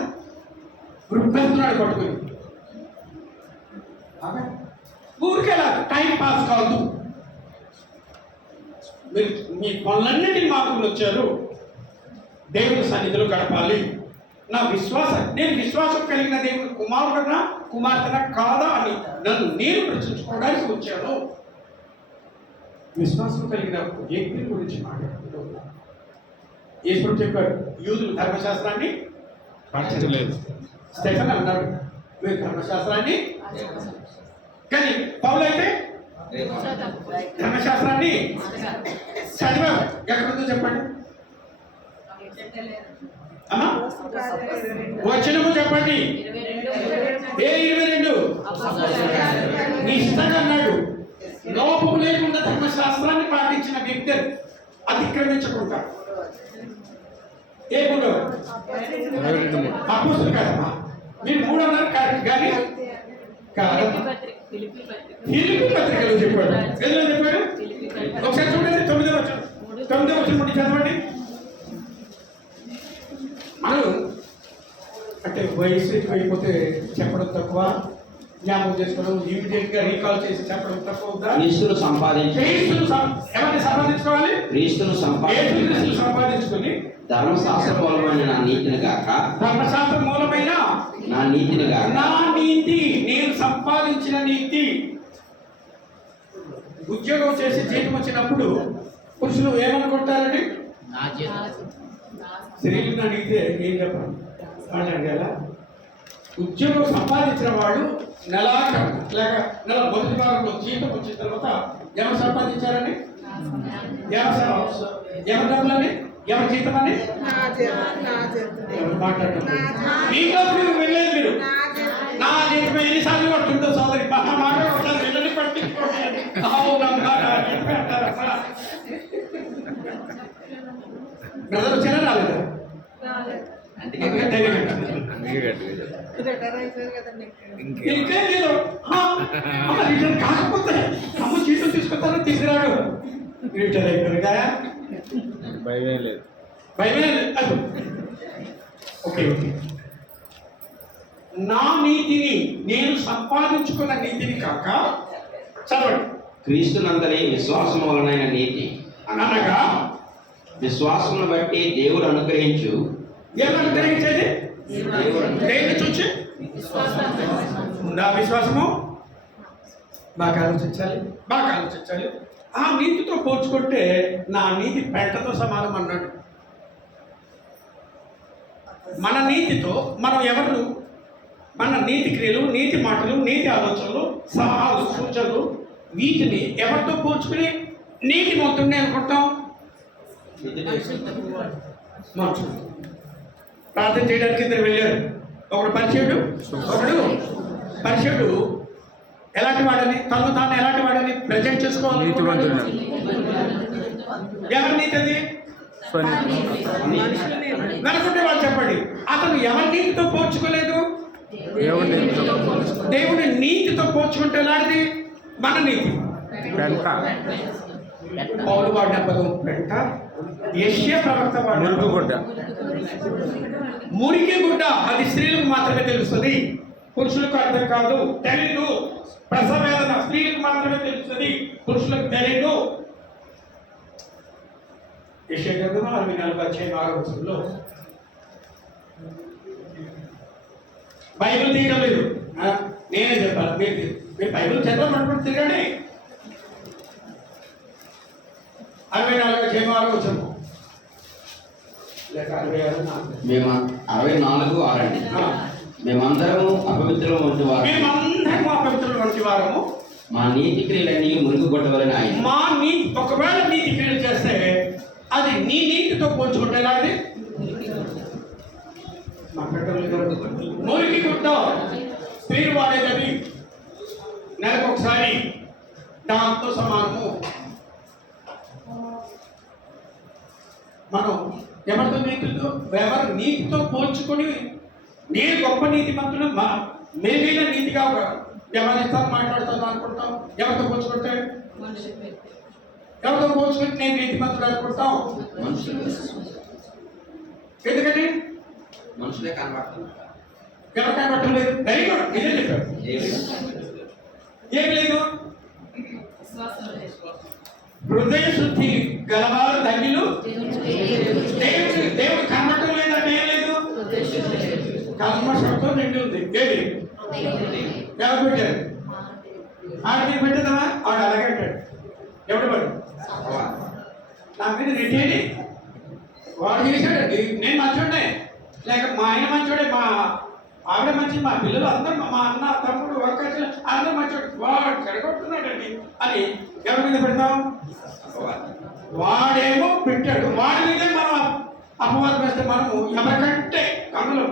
రుబ్బేస్తున్నాడు పట్టుకుని. ఊరికేలా టైం పాస్ కావద్దు. మీరు మీ పనులన్నిటిని మాత్రం వచ్చారు, దేవుని సన్నిధిలో గడపాలి. నా విశ్వాసం, నేను విశ్వాసం కలిగిన దేవుని కుమారుడనా కుమార్తెనా కాదా అని నన్ను నేను ప్రశ్నించుకోవడానికి వచ్చాను. విశ్వాసం కలిగిన వ్యక్తి గురించి మాట్లాడుతూ ఉన్నాను. యేసు చెప్పాడు, యూదులు ధర్మశాస్త్రాన్ని పాటించలేదు, స్టెఫెన్ అన్నాడు మీరు ధర్మశాస్త్రాన్ని, కానీ పౌలు అయితే ధర్మశాస్త్రాన్ని చదివారు. ఎక్కడుందో చెప్పండి అమ్మా, వచనము చెప్పండి. ఏ 22 నిష్టగా అన్నాడు, లోపము లేకుండా ధర్మశాస్త్రాన్ని పాటించిన వ్యక్తి అతిక్రమించకుండా. ఏ మూడు అపోస్తులు కాదమ్మా, మీరు 3 అన్నారు కానీ కాదమ్మా. ఫిలిప్పీ పత్రికలో చెప్పాడు. ఎందులో చెప్పాడు? ఒకసారి చూడండి, 9వ వచనం నుండి చదవండి. మనం అంటే వయసు అయిపోతే చెప్పడం తక్కువ, జ్ఞాపకం చేసుకోవడం, ఇమీడియట్ గా రీకాల్ చేసి చెప్పడం తక్కువ. క్రీస్తును ఎవరిని సంపాదించుకోవాలి? క్రీస్తును సంపాదించుకొని ధర్మశాస్త్ర మూలమైన నా నీతిని గాక, ధర్మశాస్త్ర మూలమైన నా నీతిని గాక, నా నీతి, నేను సంపాదించిన నీతి. ఉద్యోగం చేసి జీతం వచ్చినప్పుడు పురుషులు ఏమనుకుంటారండి? స్త్రీలు నా నీతి ఏం చెప్పండి వాళ్ళు అడిగాల. ఉద్యోగం సంపాదించిన వాళ్ళు నెల మొదటి భాగంలో జీతం వచ్చిన తర్వాత ఎవరు సంపాదించారండి? ఎవరి డబ్బులని, ఎవరి జీతం అని ఎవరు మాట్లాడటం? మీలో మీరు వెళ్ళలేదు. మీరు నా జీతం ఎన్నిసార్లు పడుతుందో సోదరి మాట్లాడుకుంటారు, వెళ్ళని పట్టించుకోండి. బ్రదర్ వచ్చారా రాలేదా? ఇంకేం లేదు. రిటర్న్ కాకపోతే అమ్మ జీతం తీసుకొస్తారో తీసుకురాడు. రిటర్న్ అయిపోయారుగా భయమే లేదు, భయమే లేదు. Okay okay. నా నీతిని, నేను సంపాదించుకున్న నీతిని కాక చదవండి. క్రీస్తునందలి విశ్వాసం వలనైన నీతి అనగా విశ్వాసమును బట్టి దేవుడు అనుగ్రహించు. ఏమని అనుగ్రహించేది? దేన్ని చూచి? ఉందా విశ్వాసము? బాగా ఆలోచించాలి. ఆ నీతితో పోల్చుకుంటే నా నీతి పెంటతో సమానం అన్నాడు. మన నీతితో మనం ఎవరు, మన నీతి క్రియలు, నీతి మాటలు, నీతి ఆలోచనలు, సలహాలు, సూచనలు, వీటిని ఎవరితో పోల్చుకుని నీతి మొత్తం అనుకుంటాం? మనుషులు. ప్రార్థన చేయడానికి ఇద్దరు వెళ్ళారు. ఒకడు పరిచయుడు, ఒకడు పరిచయుడు. ఎలాంటి వాడని, తను తాను ఎలాంటి వాడని ప్రజెంట్ చేసుకోవాలి. ఎవరి నీతి అది? వెనుకుంటే వాళ్ళు చెప్పండి. అతను ఎవరి నీతితో పోల్చుకోలేదు? దేవుని నీతితో పోల్చుకుంటే ఎలాంటిది? మన నీతి. పౌలు వాడిన పదం పెంట, యెషయా ప్రవక్త వాడిన మురికి గుడ్డ. అది స్త్రీలకు మాత్రమే తెలుస్తుంది, పురుషులకు అర్థం కాదు, తెలీదు. ప్రసవ వేదన స్త్రీలకు మాత్రమే తెలుస్తుంది, పురుషులకు తెలీదు. యెషయా గ్రంథం 64:6 బైబిల్ తీయడం లేదు, నేనే చెప్పాలి. మీరు బైబిల్ చదవమనుకుంటే తిరగండి. 64:6 లేక 66. మేము 64:6 అండి. మేమందరము అపవిత్రం వంటి వారు, మేమందరము అపవిత్రుల వంటి వారము, మా నీతి క్రియలన్నీ మురుగు కొట్టవలని ఆయన. మా నీతి, ఒకవేళ నీతి క్రియలు చేస్తే అది నీ నీతితో పోల్చుకుంటే ఎలాంటి? మురికి గుడ్డ స్త్రీలు వాడేదని నెలకు ఒకసారి, దాంతో సమానము. మనం ఎవరితో నీతితో, ఎవరి నీతితో పోల్చుకొని నేను గొప్ప నీతిమంతుడు, మా మేమీన నీతిగా వ్యవహరిస్తాను, మాట్లాడతాను అనుకుంటాం. ఎవరితో పోల్చుకుంటే, ఎవరితో పోల్చుకుంటే నేను నీతిమంతుడు అనుకుంటాం. ఎందుకంటే మనుషులే కనబడుతున్నారు. ఎవరు కనబట్టలేదు. వెరీ గుడ్, ఇదే చెప్పారు. ఏం లేదు, హృదయ శుద్ధి గలవారు ధన్యులు. దేవుడు కనబట్టం లేదంటే ఏం లేదు, కల్మషంతో నిండి ఉంది. ఏది ఎవరు పెట్టారు? ఆడ మీరు పెట్టేదామా? ఆడు అలాగే అంటాడు. ఎవడు పడు నా మీద రెట్టేది వాడు చేశాడండి. నేను మంచోడే, లేక మా ఆయన మంచోడే, మా ఆవిడ మంచి, మా పిల్లలు అందరూ, మా అన్న తమ్ముడు వర్కర్స్ అందరూ మంచోడు, వాడు చెడగొడుతున్నాడండి అని ఎవరి మీద పెడతాం? వాడేమో పెట్టాడు, వాడి మీదే మనం అపవాదం వేస్తే మనము ఎవరికంటే కన్నులు,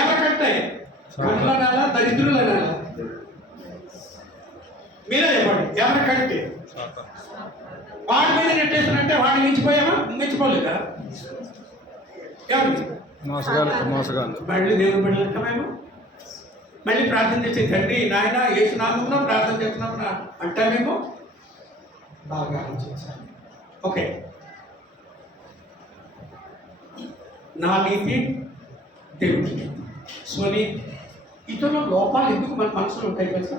ఎవరికంటే కన్నులనాలా, దరిద్రులనాలా? మీరే చెప్పండి. ఎవరికంటే వాడి మీద నెట్టేస్తున్నట్టే వాడిని మించిపోయామా? మించిపోలేదా? మోసగాళ్ళు మళ్ళీ దేవుని బిడ్డలు మేము మళ్ళీ ప్రార్థన చేసే తండ్రి నాయన యేసునామంలో ప్రార్థన చేస్తున్నాము అంటామేమో. బాగా ఆలోచించాలి. ఓకే, నా నీతి దేవుడికి. ఇతరుల లోపాలు ఎందుకు మన మనసులో ఉంటాయి తెలుసా?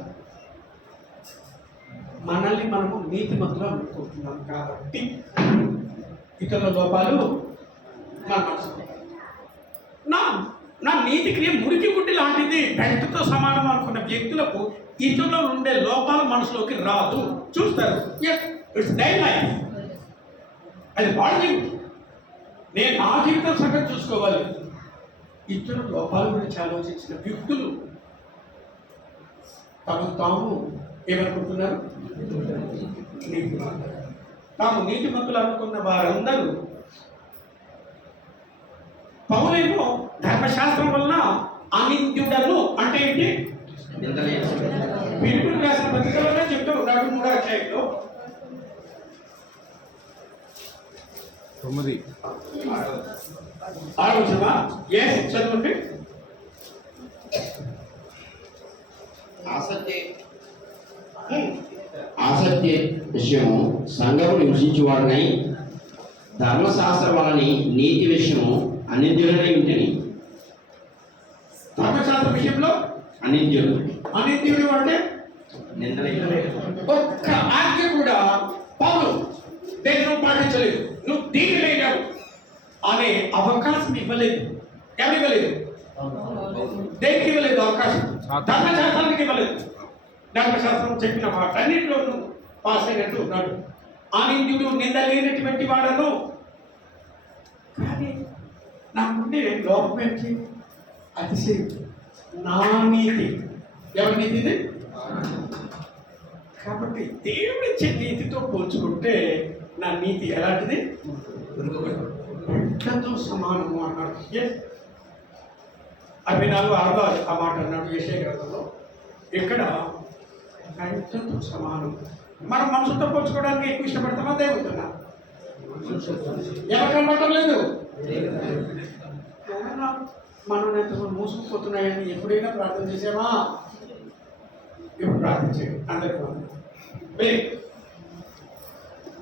మనల్ని మనము నీతిమంతులు అనుకుంటున్నాం కాబట్టి ఇతరుల లోపాలు మన మనసులో. నా నీతి క్రియ మురికి గుడ్డి లాంటిది, పెంటతో సమానం అనుకున్న వ్యక్తులకు ఇతరులో ఉండే లోపాలు మనసులోకి రాదు. చూస్తారు, ఇట్స్ డే లైఫ్, అది వాళ్ళ జీవితం. నేను నా జీవితం సంగతి చూసుకోవాలి. ఇతరుల లోపాల గురించి ఆలోచించిన వ్యక్తులు తమకు తాము ఏమనుకుంటున్నారు? తాము నీతిమంతులు అనుకున్న వారందరూ. పౌలేమో ధర్మశాస్త్రం వలన అనింద్యుడను అంటే ఏంటి? పిలుపులు రాసిన పత్రికలోనే చెప్తూ ఉన్నాడు 3వ అధ్యాయంలో 9. 6వ వచనమా? చదవండి. ఆసక్తి విషయము సంఘము హింసించువాడనై, ధర్మశాస్త్రం వలని నీతి విషయము అనింద్యుడనై ఉంటుంది. ధర్మశాస్త్ర విషయంలో అనింద్యుడు అంటే ఒక్క ఆజ్ఞ కూడా పౌలు దేని నువ్వు పాటించలేదు, నువ్వు దీని లేవు అనే అవకాశం ఇవ్వలేదు. ఎవరు ఇవ్వలేదు? దేనికి ఇవ్వలేదు అవకాశం? ధర్మశాస్త్రానికి ఇవ్వలేదు. ధర్మశాస్త్రం చెప్పిన మాట అన్నింటిలోనూ పాస్ అయినట్టు ఉన్నాడు. అనింద్యుడు నిందలేనటువంటి వాడను. కానీ నాకుండే లోపం ఏంటి? అతిశయం. నా నీతి ఎవరి నీతి ఇది? కాబట్టి దేవుడిచ్చే నీతితో పోల్చుకుంటే నా నీతి ఎలాంటిది? ఎంతో సమానము అన్నాడు. 64:6 ఆ మాట అన్నాడు యెషయా గ్రంథంలో. ఇక్కడ ఎంతో సమానం. మనం మనుషులతో పోల్చుకోవడానికి ఎక్కువ ఇష్టపడతామా దేవుడుతున్నా? ఎవరు కనపడటం లేదు. మనం ఎంతమంది మూసుకుపోతున్నాయని ఎప్పుడైనా ప్రార్థన చేసామా? ఇప్పుడు ప్రార్థించండి అందరికీ.